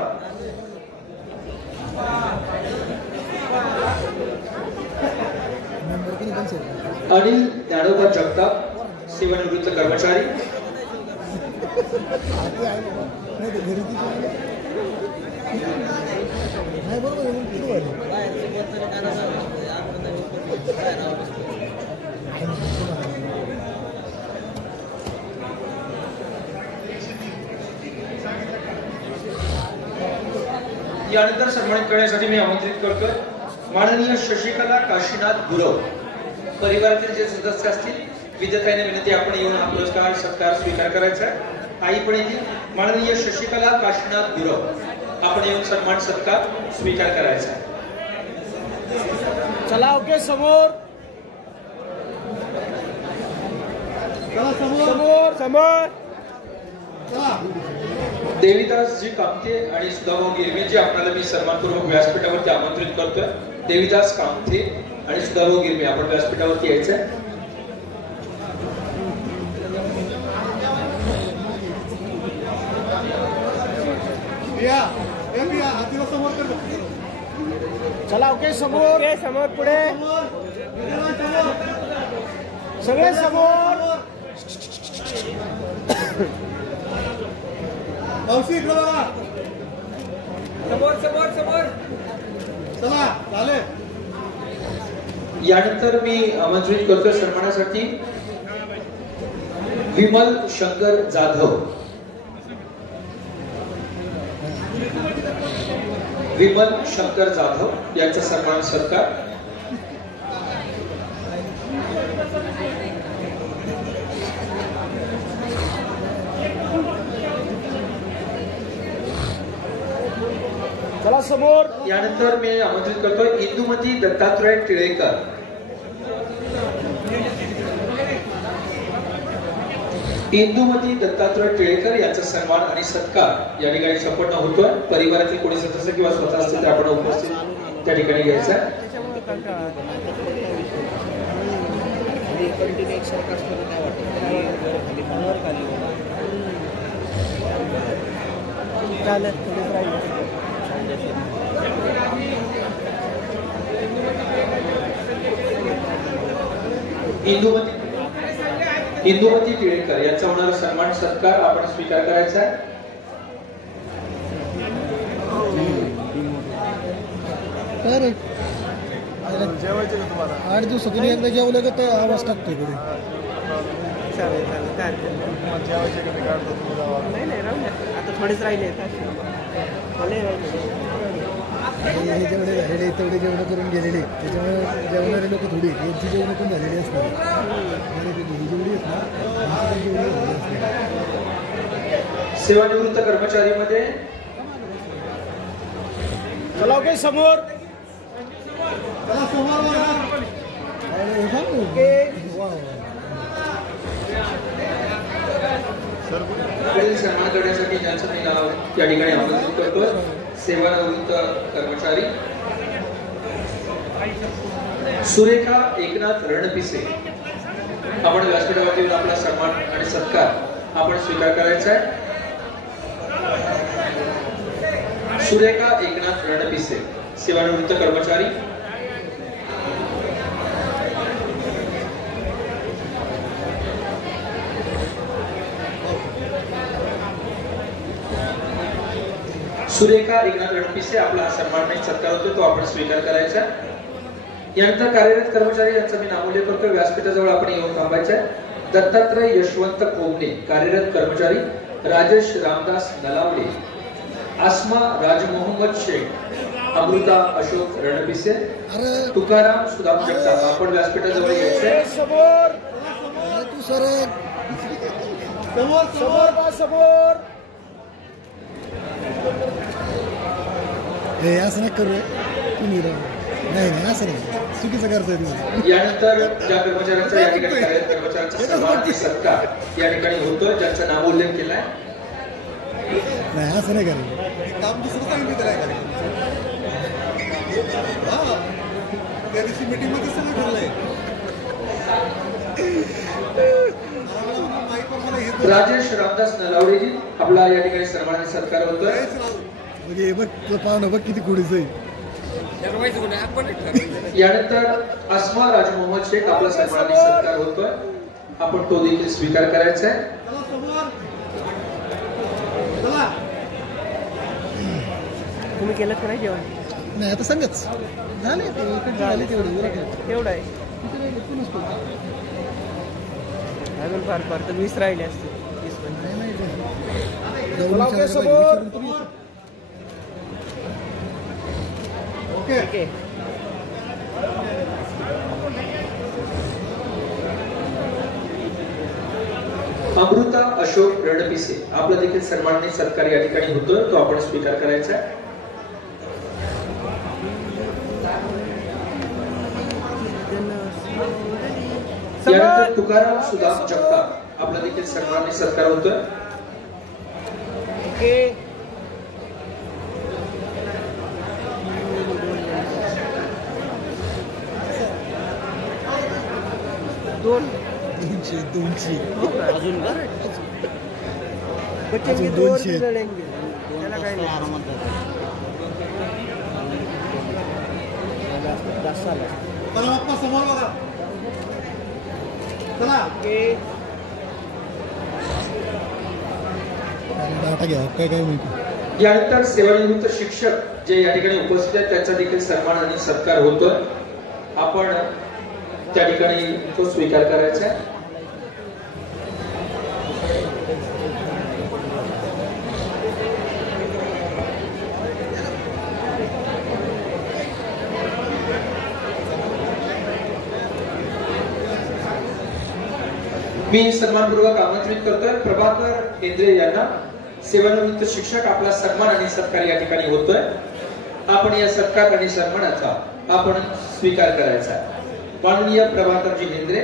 अनिल ज्ञानोबा जगताप सेवानिवृत्त कर्मचारी. यानंतर सन्मानित करण्यासाठी मी आमंत्रित करतोय माननीय शशिकला काशीनाथ गुरव. परिवारातील जे सदस्य असतील विद्यार्थ्यांना विनंती आपण येऊन हा पुरस्कार सत्कार स्वीकार करायचा आहे. आई पण येतील. माननीय शशिकला काशीनाथ गुरव आपण येऊन सन्मान सत्कार स्वीकार करायचा आहे. चला ओके समोर. समोर समोर. देवीदास जी कामथे आणि सुधाभाऊ गिरमे जी आपल्याला मी सन्मानपूर्वक व्यासपीठावरती आमंत्रित करतोय. देवीदास कामथे आणि सुधाभाऊ गिरमे आपण व्यासपीठावरती यायचं आहे. चला ओके समोर. समोर पुढे सगळे समोर. समोर समोर समोर चला झाले. यानंतर मी आमंत्रित करतोय सन्मानासाठी विमल शंकर जाधव. विमल शंकर जाधव यांचा सन्मान सत्कार. चला समोर. यानंतर मी आमंत्रित करतोय इंदुमती दत्तात्रय टिळेकर. इंदुमती दत्तात्रय टिळेकर यांचा सन्मान आणि सत्कार या ठिकाणी संपन्न होतोय. परिवारातील कोणी सदस्य किंवा स्वतः असतील तर आपण उपस्थित त्या ठिकाणी घ्यायचा. इंदुमती टिळेकर यांचा होणारा सन्मान सत्कार आपण स्वीकार करायचा आहे. जेवायचे का तुम्हाला? 8 दिवसातून एकदा जेवलं का तर आवाज टाकतो इकडे. जेवायचे का ते काढतो आता थोडेच राहिले. हे जेवढे झालेले तेवढे जेवण करून गेलेले, त्याच्यामुळे जेवणारे लोक थोडी यांची जेवण पण झालेली असतात. जेवढी आहेत ना सेवानिवृत्त कर्मचारीमध्ये चला ओके समोर. चला समोर सन्मान करण्यासाठी ज्यांचं मी नाव या ठिकाणी आमंत्रित करतोय सेवानिवृत्त कर्मचारी सुरेखा एकनाथ रणपिसे. आपण व्यासपीठावरती येऊन आपला सन्मान आणि सत्कार आपण स्वीकार करायचा आहे. सुरेखा एकनाथ रणपिसे सेवानिवृत्त कर्मचारी. सुरेखा एकनाथ रणपिसे आपला सन्मान आणि सत्कार होतो तो आपण स्वीकार करायचा. यानंतर कार्यरत कर्मचारी यांचा मी नामोल्लेख करतो. व्यासपीठाजवळ आपण येऊन थांबायचं आहे. दत्तात्रय यशवंत कोमने कार्यरत कर्मचारी. राजेश रामदास नलावले. आसमा राज मोहम्मद शेख. अमृता अशोक रणपिसे. तुकाराम सुदाम जगताप. आपण व्यासपीठाजवळ यायचंय. समोर तू सर समोर समोर. हे असं नाही करू तुम्ही. नाही असं नाही, चुकीचं करतोय तुम्ही. यानंतर ज्या कर्मचाऱ्यांचा या ठिकाणी कार्यरत कर्मचाऱ्यांचा सन्मान आणि सत्कार या ठिकाणी होतोय ज्यांचा नामोल्लेख केलाय. नाही असं नाही करायचं. काम दुसरं सांगितलं त्याला त्या दिवशी मीटिंग मध्ये सगळं ठरलंय. राजेश रामदास नलावडेजी आपला या ठिकाणी सन्मान आणि सत्कार होतोय. म्हणजे बघ पाहुणं बघ किती खोडीच आहे. यानंतर अस्मा राज मोहम्मद शेख आपला सन्मान आणि सत्कार होतोय. आपण तो देखील स्वीकार करायचा आहे. तुम्ही केलं का नाही जेवण? नाही आता सांगच झाले तेवढं आहे अजून फार फार तर 20 राहिले असते. 20 ओके. अमृता अशोक रणपिसे आपला देखील सन्मान आणि सत्कार या ठिकाणी होतोय तो आपण स्वीकार करायचा आहे. यानंतर तुकाराम सुदाम जगताप आपला देखील सन्मान आणि सत्कार होतोय. दोनशे अजून का बच्चे 200 लढेंगे त्याला काय नाही. जास्त आला. चला बाप्पा समोर बघा. चला डाटा घ्या काय काय माहिती. यानंतर सेवानिवृत्त शिक्षक जे या ठिकाणी उपस्थित आहेत त्यांचा देखील सन्मान आणि सत्कार होतोय. आपण त्या ठिकाणी तो स्वीकार करायचा आहे. मी सन्मानपूर्वक आमंत्रित करतोय प्रभाकर केंद्रे यांना. सेवानिवृत्त शिक्षक आपला सन्मान आणि सत्कार या ठिकाणी होतोय. आपण या सत्कार आणि सन्मानाचा आपण स्वीकार करायचा आहे. माननीय प्रभाकरजी केंद्रे.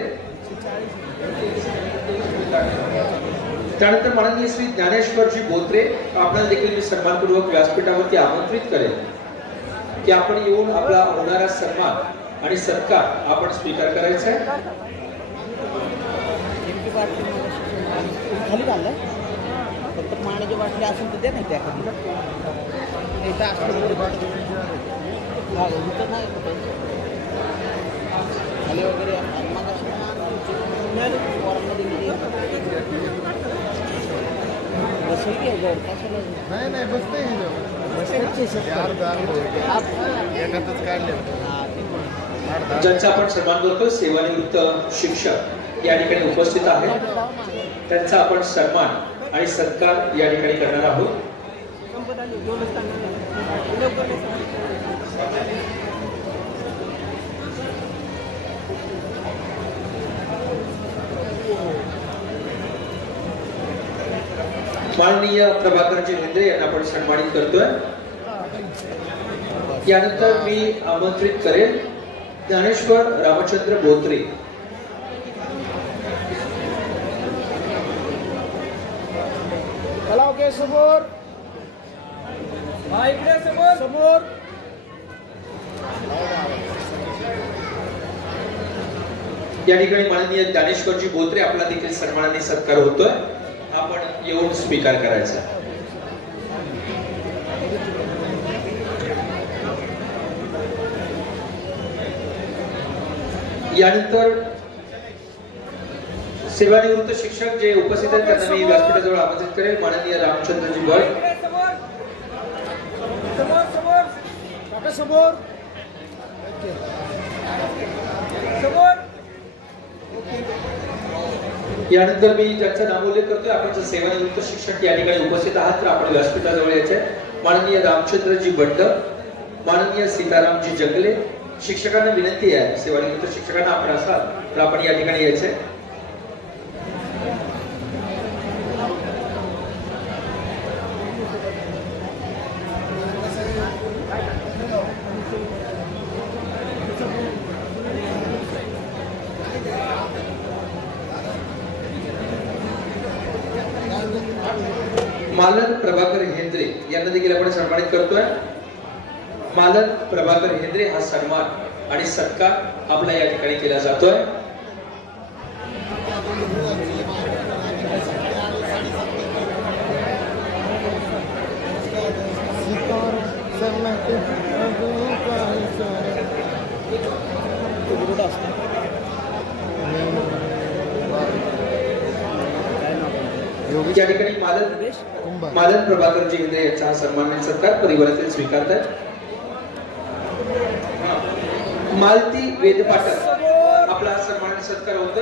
त्यानंतर माननीय श्री ज्ञानेश्वरजी बोत्रे आपल्याला देखील मी सन्मानपूर्वक व्यासपीठावरती आमंत्रित करेन की आपण येऊन आपला होणारा सन्मान आणि सत्कार आपण स्वीकार करायचा आहे. खाली घाललं फक्त पाण्याची बाटली असेल तर दे नाही त्याकडे खाली वगैरे नाही नाही बसते ज्यांचा आपण सन्मान करतो सेवानिवृत्त शिक्षक या ठिकाणी उपस्थित आहेत. त्यांचा आपण सन्मान आणि सत्कार या ठिकाणी करणार आहोत. माननीय प्रभाकरजी हिंद्रे यांना आपण सन्मानित करतोय. यानंतर मी आमंत्रित करेन ज्ञानेश्वर रामचंद्र बोत्रे. ओके समोर इकडे समोर समोर या ठिकाणी माननीय ज्ञानेश्वरजी बोत्रे आपला देखील सन्मान आणि सत्कार होतोय. आपण येऊन स्वीकार करायचा. यानंतर सेवानिवृत्त शिक्षक जे उपस्थित आहेत त्यांना मी व्यासपीठाजवळ आमंत्रित करेल. माननीय रामचंद्रजी भट. समोर यानंतर मी ज्यांचा नामोल्लेख करतोय आपण जर सेवानिवृत्त शिक्षक या ठिकाणी उपस्थित आहात तर आपण व्यासपीठाजवळ यायचे. माननीय रामचंद्रजी भट्ट, माननीय सीतारामजी जंगले. शिक्षकांना विनंती आहे, सेवानिवृत्त शिक्षकांना आपण असाल तर आपण या ठिकाणी यायचे. मालन प्रभाकर हेंद्रे यांना देखील आपण सन्मानित करतोय. मालन प्रभाकर हेंद्रे हा सन्मान आणि सत्कार आपला या ठिकाणी केला जातोय. या ठिकाणी मालन प्रभाकरजी हिंद्रे यांचा हा सन्मान आणि सत्कार परिवारातील स्वीकारतात. मालती वेदपाठक आपला सन्मान आणि सत्कार होतो.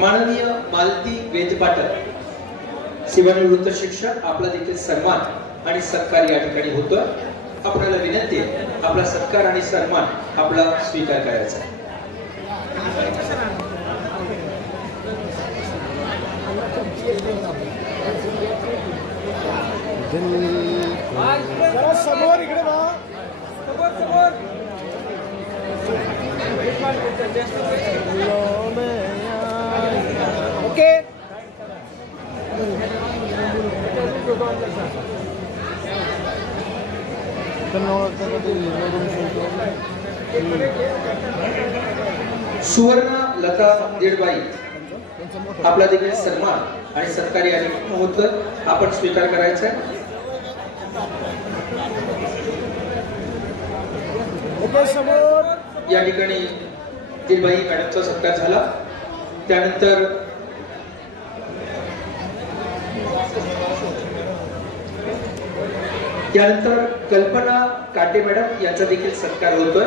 माननीय मालती वेदपाठक सेवानिवृत्त शिक्षक आपला देखील सन्मान आणि सत्कार या ठिकाणी होतोय. आपल्याला विनंती आहे आपला सत्कार आणि सन्मान आपला स्वीकार करायचा आहे. समोर इकडे समोर ओके सुवर्ण लता देडबाई आपला देखील सन्मान आणि सत्कार या ठिकाणी होतं. आपण स्वीकार करायचा आहे. या ठिकाणी देडबाई मॅडमचा सत्कार झाला. त्यानंतर त्यानंतर कल्पना काटे मॅडम यांचा देखील सत्कार होतोय.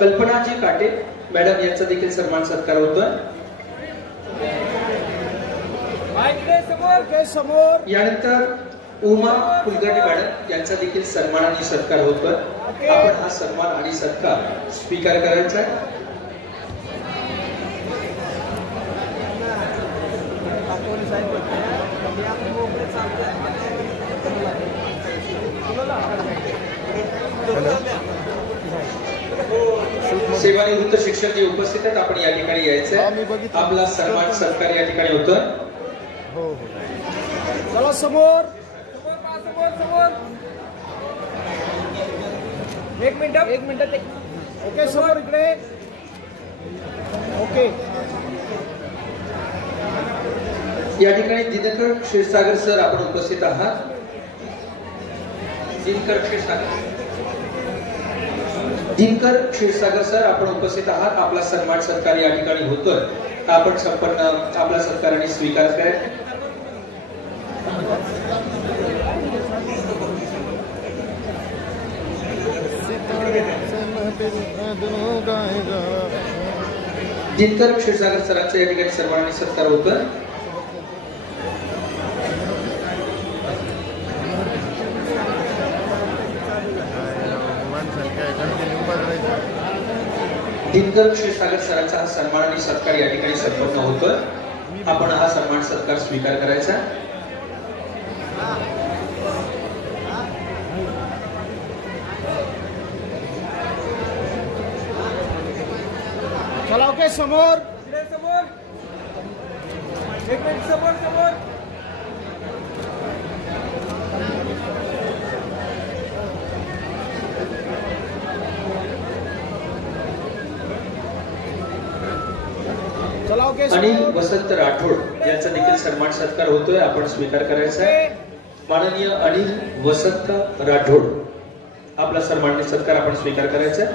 कल्पनाजी काटे मॅडम यांचा देखील सन्मान सत्कार होतोय. यानंतर उमा कुलकर्णी मॅडम यांचा देखील सन्मान आणि सत्कार होतोय. आपण हा सन्मान आणि सत्कार स्वीकार करायचा आहे. सेवानिवृत्त शिक्षक जे उपस्थित आहेत आपण या ठिकाणी यायचंय. आपला सन्मान सत्कार या ठिकाणी होतोय. हो चला समोर. एक मिनिट. ओके समोर इकडे. ओके. या ठिकाणी दिनकर क्षीरसागर सर आपण उपस्थित आहात. दिनकर क्षीरसागर सर आपण उपस्थित आहात. आपला सन्मान सत्कार या ठिकाणी होतोय. आपण संपन्न आपला सत्काराने स्वीकार करायचा. दिनकर क्षीरसागर सरांचा या ठिकाणी सन्मानाने सत्कार होतोय. दिनकर क्षीरसागर सरांचा हा सन्मान आणि सत्कार या ठिकाणी संपन्न होतोय. आपण हा सन्मान सत्कार स्वीकार करायचा. चला ओके समोर. एक मिनिट समोर. अनिल वसंत राठोड यांचा देखील सन्मान सत्कार होतोय. आपण स्वीकार करायचा आहे. माननीय अनिल वसंत राठोड आपला सन्मान सत्कार आपण स्वीकार करायचा आहे.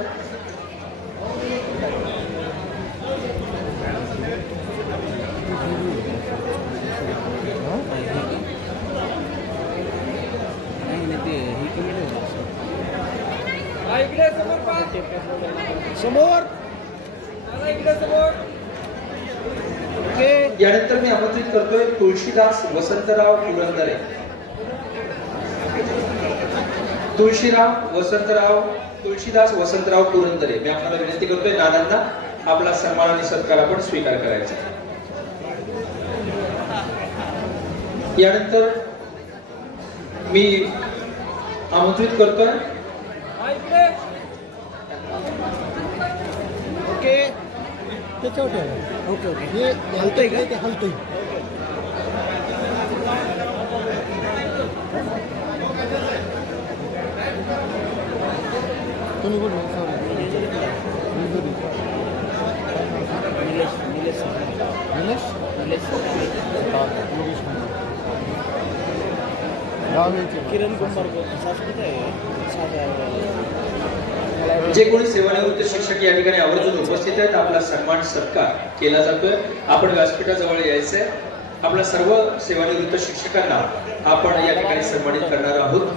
समोर. यानंतर मी आमंत्रित करतोय तुळशीदास वसंतराव पुरंदरे. तुळशीदास वसंतराव पुरंदरे मी आपल्याला विनंती करतोय नानांना आपला सन्मान आणि सत्कार आपण स्वीकार करायचा. यानंतर मी आमंत्रित करतोय ओके हे हलतंय का? ते हलतंय. तुम्ही कुठे किरण कुंभार जे कोणी सेवानिवृत्त शिक्षक या ठिकाणी आवर्जून उपस्थित आहेत आपला सन्मान सत्कार केला जातोय. आपण व्यासपीठाजवळ यायचंय. आपल्या सर्व सेवानिवृत्त शिक्षकांना आपण या ठिकाणी सन्मानित करणार आहोत.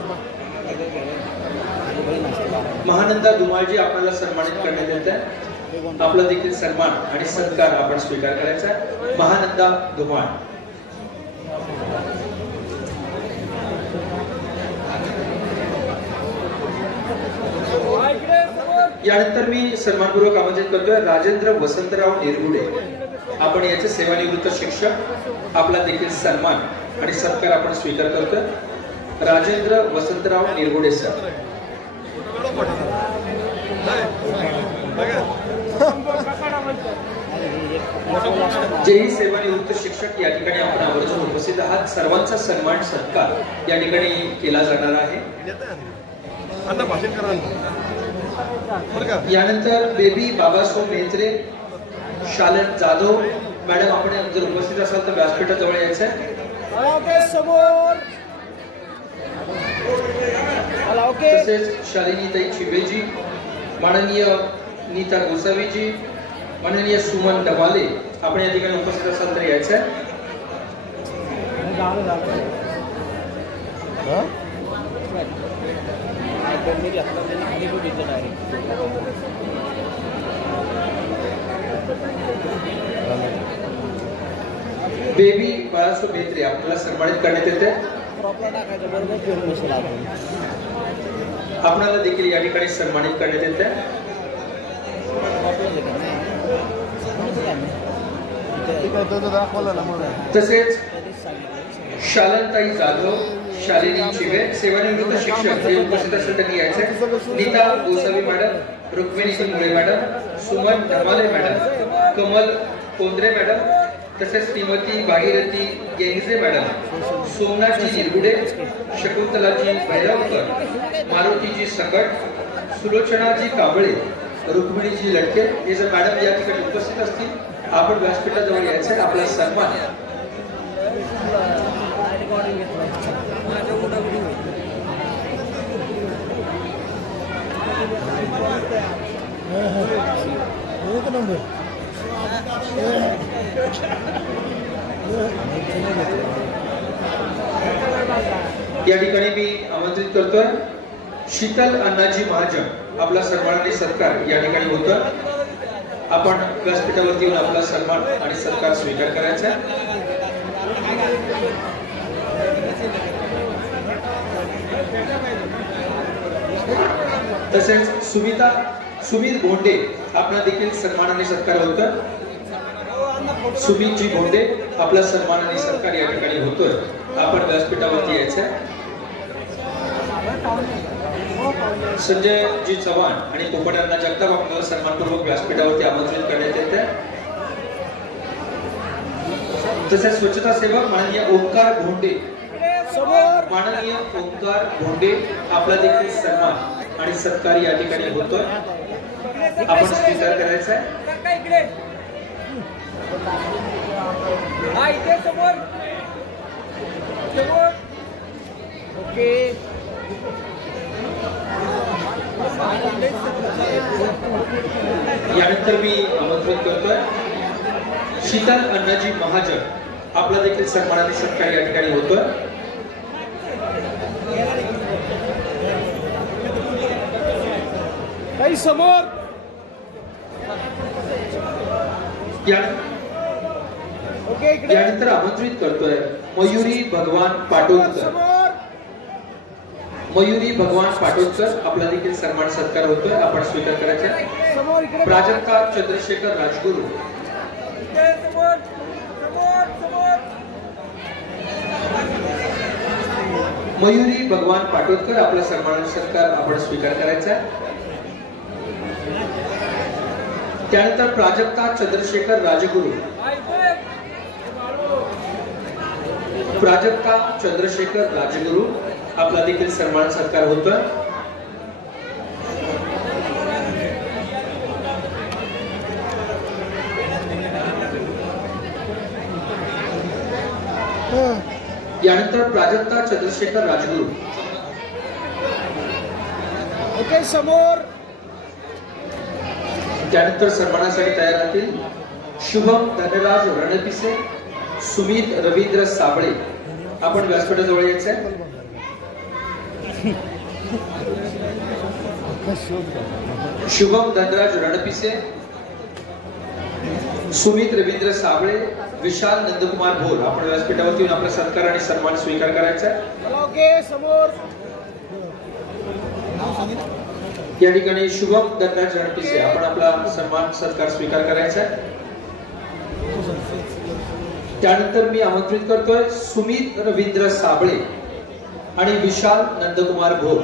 महानंदा धुमाळजी आपल्याला सन्मानित करण्यात येत आहे. आपला देखील सन्मान आणि सत्कार आपण स्वीकार करायचा आहे. महानंदा धुमाळ. यानंतर मी सन्मानपूर्वक आमंत्रित करतोय राजेंद्र वसंतराव निरगुडे. आपण याचे सेवानिवृत्त शिक्षक आपला देखील सन्मान आणि सत्कार आपण स्वीकार करतोय. राजेंद्र वसंतराव निरगुडे सर. जेही सेवानिवृत्त शिक्षक या ठिकाणी आपण आवर्जून उपस्थित आहात. सर्वांचा सन्मान सत्कार या ठिकाणी केला जाणार आहे. यानंतर बेबी बाबासो मेत्रे, शालन जाधव मॅडम आपण जर उपस्थित असाल तर व्यासपीठाजवळ यायचं आहे. समोर. तसेच शालिनीताई चिबेजी, माननीय नीता गोसावीजी, माननीय सुमन डबाले आपण या ठिकाणी उपस्थित असाल तर यायचं आहे. बेबी बाळासो बेत्रे आपल्याला सन्मानित करण्यात येते. आपल्याला देखील या ठिकाणी सन्मानित करण्यात येते. तसेच शालनताई जाधव, शालिनी चिवे सेवानिवृत्त शिक्षक हे उपस्थित असतील त्यांनी यायचे. Nita Gosavi madam, Rukmini Mule madam, Suman Dhamale madam, Kamal Kondre madam, तसेच श्रीमती भागीरथी गेंगजे मॅडम, सोमनाथजी निरगुडे, शकुंतलाजी भैरवकर, मारुतीजी सकट, सुलोचनाजी कांबळे, रुक्मिणीजी लटके हे जर मॅडम या ठिकाणी उपस्थित असतील आपण व्यासपीठाजवळ यायचे. आपला सन्मान या ठिकाणी मी आमंत्रित करतोय शीतल अण्णाजी महाजन आपला सन्मान आणि सत्कार या ठिकाणी होतं. आपण व्यासपीठावरती येऊन आपला सन्मान आणि सत्कार स्वीकार करायचा. तसेच सुमित भोंडे आपला देखील सन्मान आणि सत्कार होतं. सुमितजी भोंडे आपला सन्मान आणि सत्कार या ठिकाणी होतोय. आपण व्यासपीठावरती यायचं. संजय जी चव्हाण आणि पोपटअण्णा जगताप आपल्याला सन्मानपूर्वक व्यासपीठावरती आमंत्रित करण्यात येते. तसेच स्वच्छता सेवक माननीय ओंकार भोंडे, माननीय ओंकार भोंडे आपला देखील सन्मान आणि सत्कार या ठिकाणी होतोय. आपण स्वीकार करायचा आहे. यानंतर मी आमंत्रित करतोय शीतल अण्णाजी महाजन आपला देखील सन्मान आणि सत्कार या ठिकाणी होतोय. काही समोर यानंतर आमंत्रित करतोय मयुरी भगवान पाटोदकर. मयुरी भगवान पाटोदकर आपला देखील सन्मान सत्कार होतोय. आपण स्वीकार करायचा. प्राजक्ता चंद्रशेखर राजगुरू, मयुरी भगवान पाटोदकर आपला सन्मान सत्कार आपण स्वीकार करायचा. त्यानंतर प्राजक्ता चंद्रशेखर राजगुरू, प्राजक्ता चंद्रशेखर राजगुरू आपला देखील सन्मान सत्कार होतोय. यानंतर प्राजक्ता चंद्रशेखर राजगुरू समोर. त्यानंतर सन्मानासाठी तयार राहतील शुभम धनराज रणपिसे, सुमित रवींद्र साबळे. आपण व्यासपीठाजवळ यायचंय. शुभम धनराज रणपिसे, सुमित रवींद्र साबळे, विशाल नंदकुमार भोर. आपण व्यासपीठावरती येऊन आपला सत्कार आणि सन्मान स्वीकार करायचा. या ठिकाणी शुभम धनराज रणपिसे आपण आपला सन्मान सत्कार स्वीकार करायचा. त्यानंतर मी आमंत्रित करतोय सुमित रवींद्र साबळे आणि विशाल नंदकुमार भोर.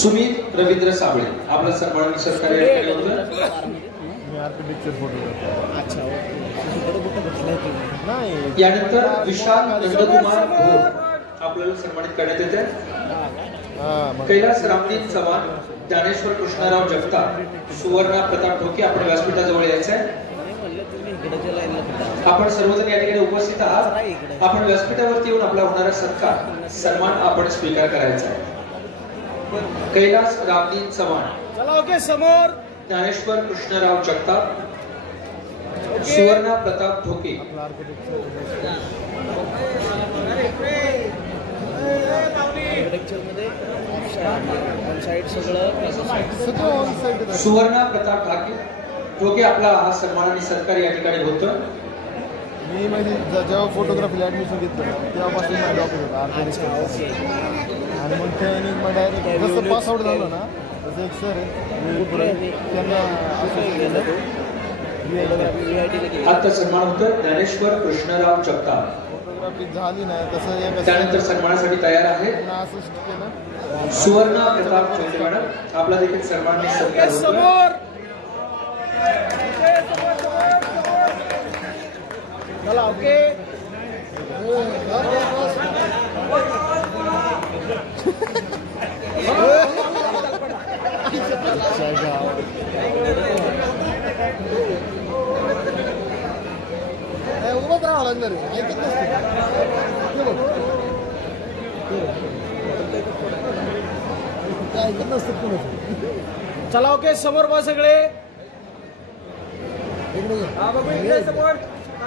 सुमित रवींद्र साबळे आपला सन्मान सत्कार यानंतर विशाल नंदकुमार भोर आपल्याला सन्मानित करण्यात येते. कैलास रामदीप चव्हाण, ज्ञानेश्वर कृष्णराव जगताप, सुवर्णा प्रताप ठोके आपण व्यासपीठाजवळ यायचंय. आपण सर्वजण या ठिकाणी उपस्थित आहात. आपण व्यासपीठावरती येऊन आपला होणारा सत्कार सन्मान आपण स्वीकार करायचा आहे. कैलास रामदीप चव्हाण, चला ओके समोर. ज्ञानेश्वर कृष्णराव जगताप, सुवर्णा प्रताप ठोके, सुवर्णा प्रताप ठोके आपला हा सन्मान आणि सत्कार या ठिकाणी होतो. मी माझी जेव्हा फोटोग्राफीला ॲडमिशन घेतलं तेव्हापासून माझा ऑफिस होता आणि मग त्याने मग डायरेक्ट जसं पास आउट झालं ना तसं एक सर आहे त्यांना आता सन्मान होतं ज्ञानेश्वर कृष्णराव जगताप. फोटोग्राफी झाली नाही तसं त्यानंतर सन्मानासाठी तयार आहे असं केलं. सुवर्णा प्रताप ठोके मॅडम आपला देखील सन्मान आणि सत्कार होतो. चला ओके. उभंच राहावं लागणार आहे. ऐकत नसतं कोणाचं. चला ओके. समोर बा सगळे.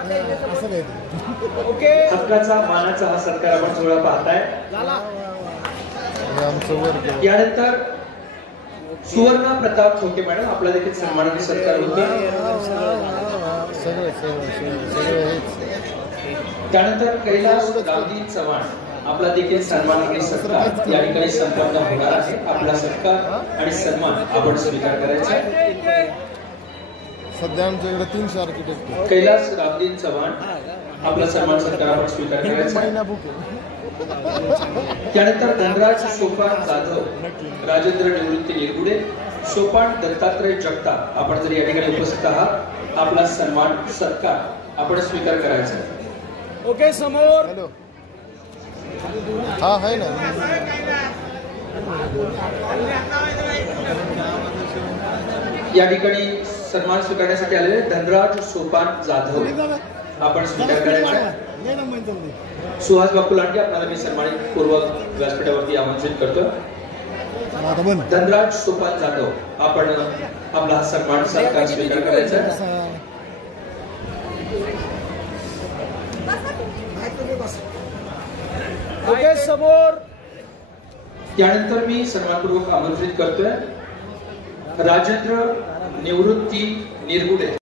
असं नाही ओके. हक्काचा मानाचा हा सत्कार आपण सोहळा पाहताय. आमचं वर्ग. यानंतर सुवर्णा प्रताप ठोके मॅडम आपला देखील सन्मान आणि सत्कार होतो. त्यानंतर कैलास रामजी चव्हाण आपला देखील सन्मान आणि सत्कार या ठिकाणी संपन्न होणार आहे. आपला सत्कार आणि सन्मान आपण स्वीकार करायचा आहे. सध्या आमच्याकडे 300 आर्किटेक्ट. कैलास रामजी चव्हाण आपला सन्मान सत्कार आपण स्वीकार करायचा आहे. महिना बुक. त्यानंतर धनराज सोपान जाधव, राजेंद्र निवृत्ती निरगुडे, सोपान दत्तात्रय जगताप आपण जर या ठिकाणी उपस्थित आहात आपला सन्मान सत्कार आपण स्वीकार करायचा आहे. ओके. समोर. हॅलो. हा आहे ना. या ठिकाणी सन्मान स्वीकारण्यासाठी आलेले धनराज सोपान जाधव आपण स्वीकार करायचा आहे. सुहास बापू लांडे आपल्याला मी सन्मानित पूर्वक व्यासपीठावरती आमंत्रित करतो. धनराज सोपान जाधव आपण आपला हा सन्मान सत्कार स्वीकार करायचा आहे. ओके. समोर. त्यानंतर मी सन्मानपूर्वक आमंत्रित करतोय राजेंद्र निवृत्ती निरगुडे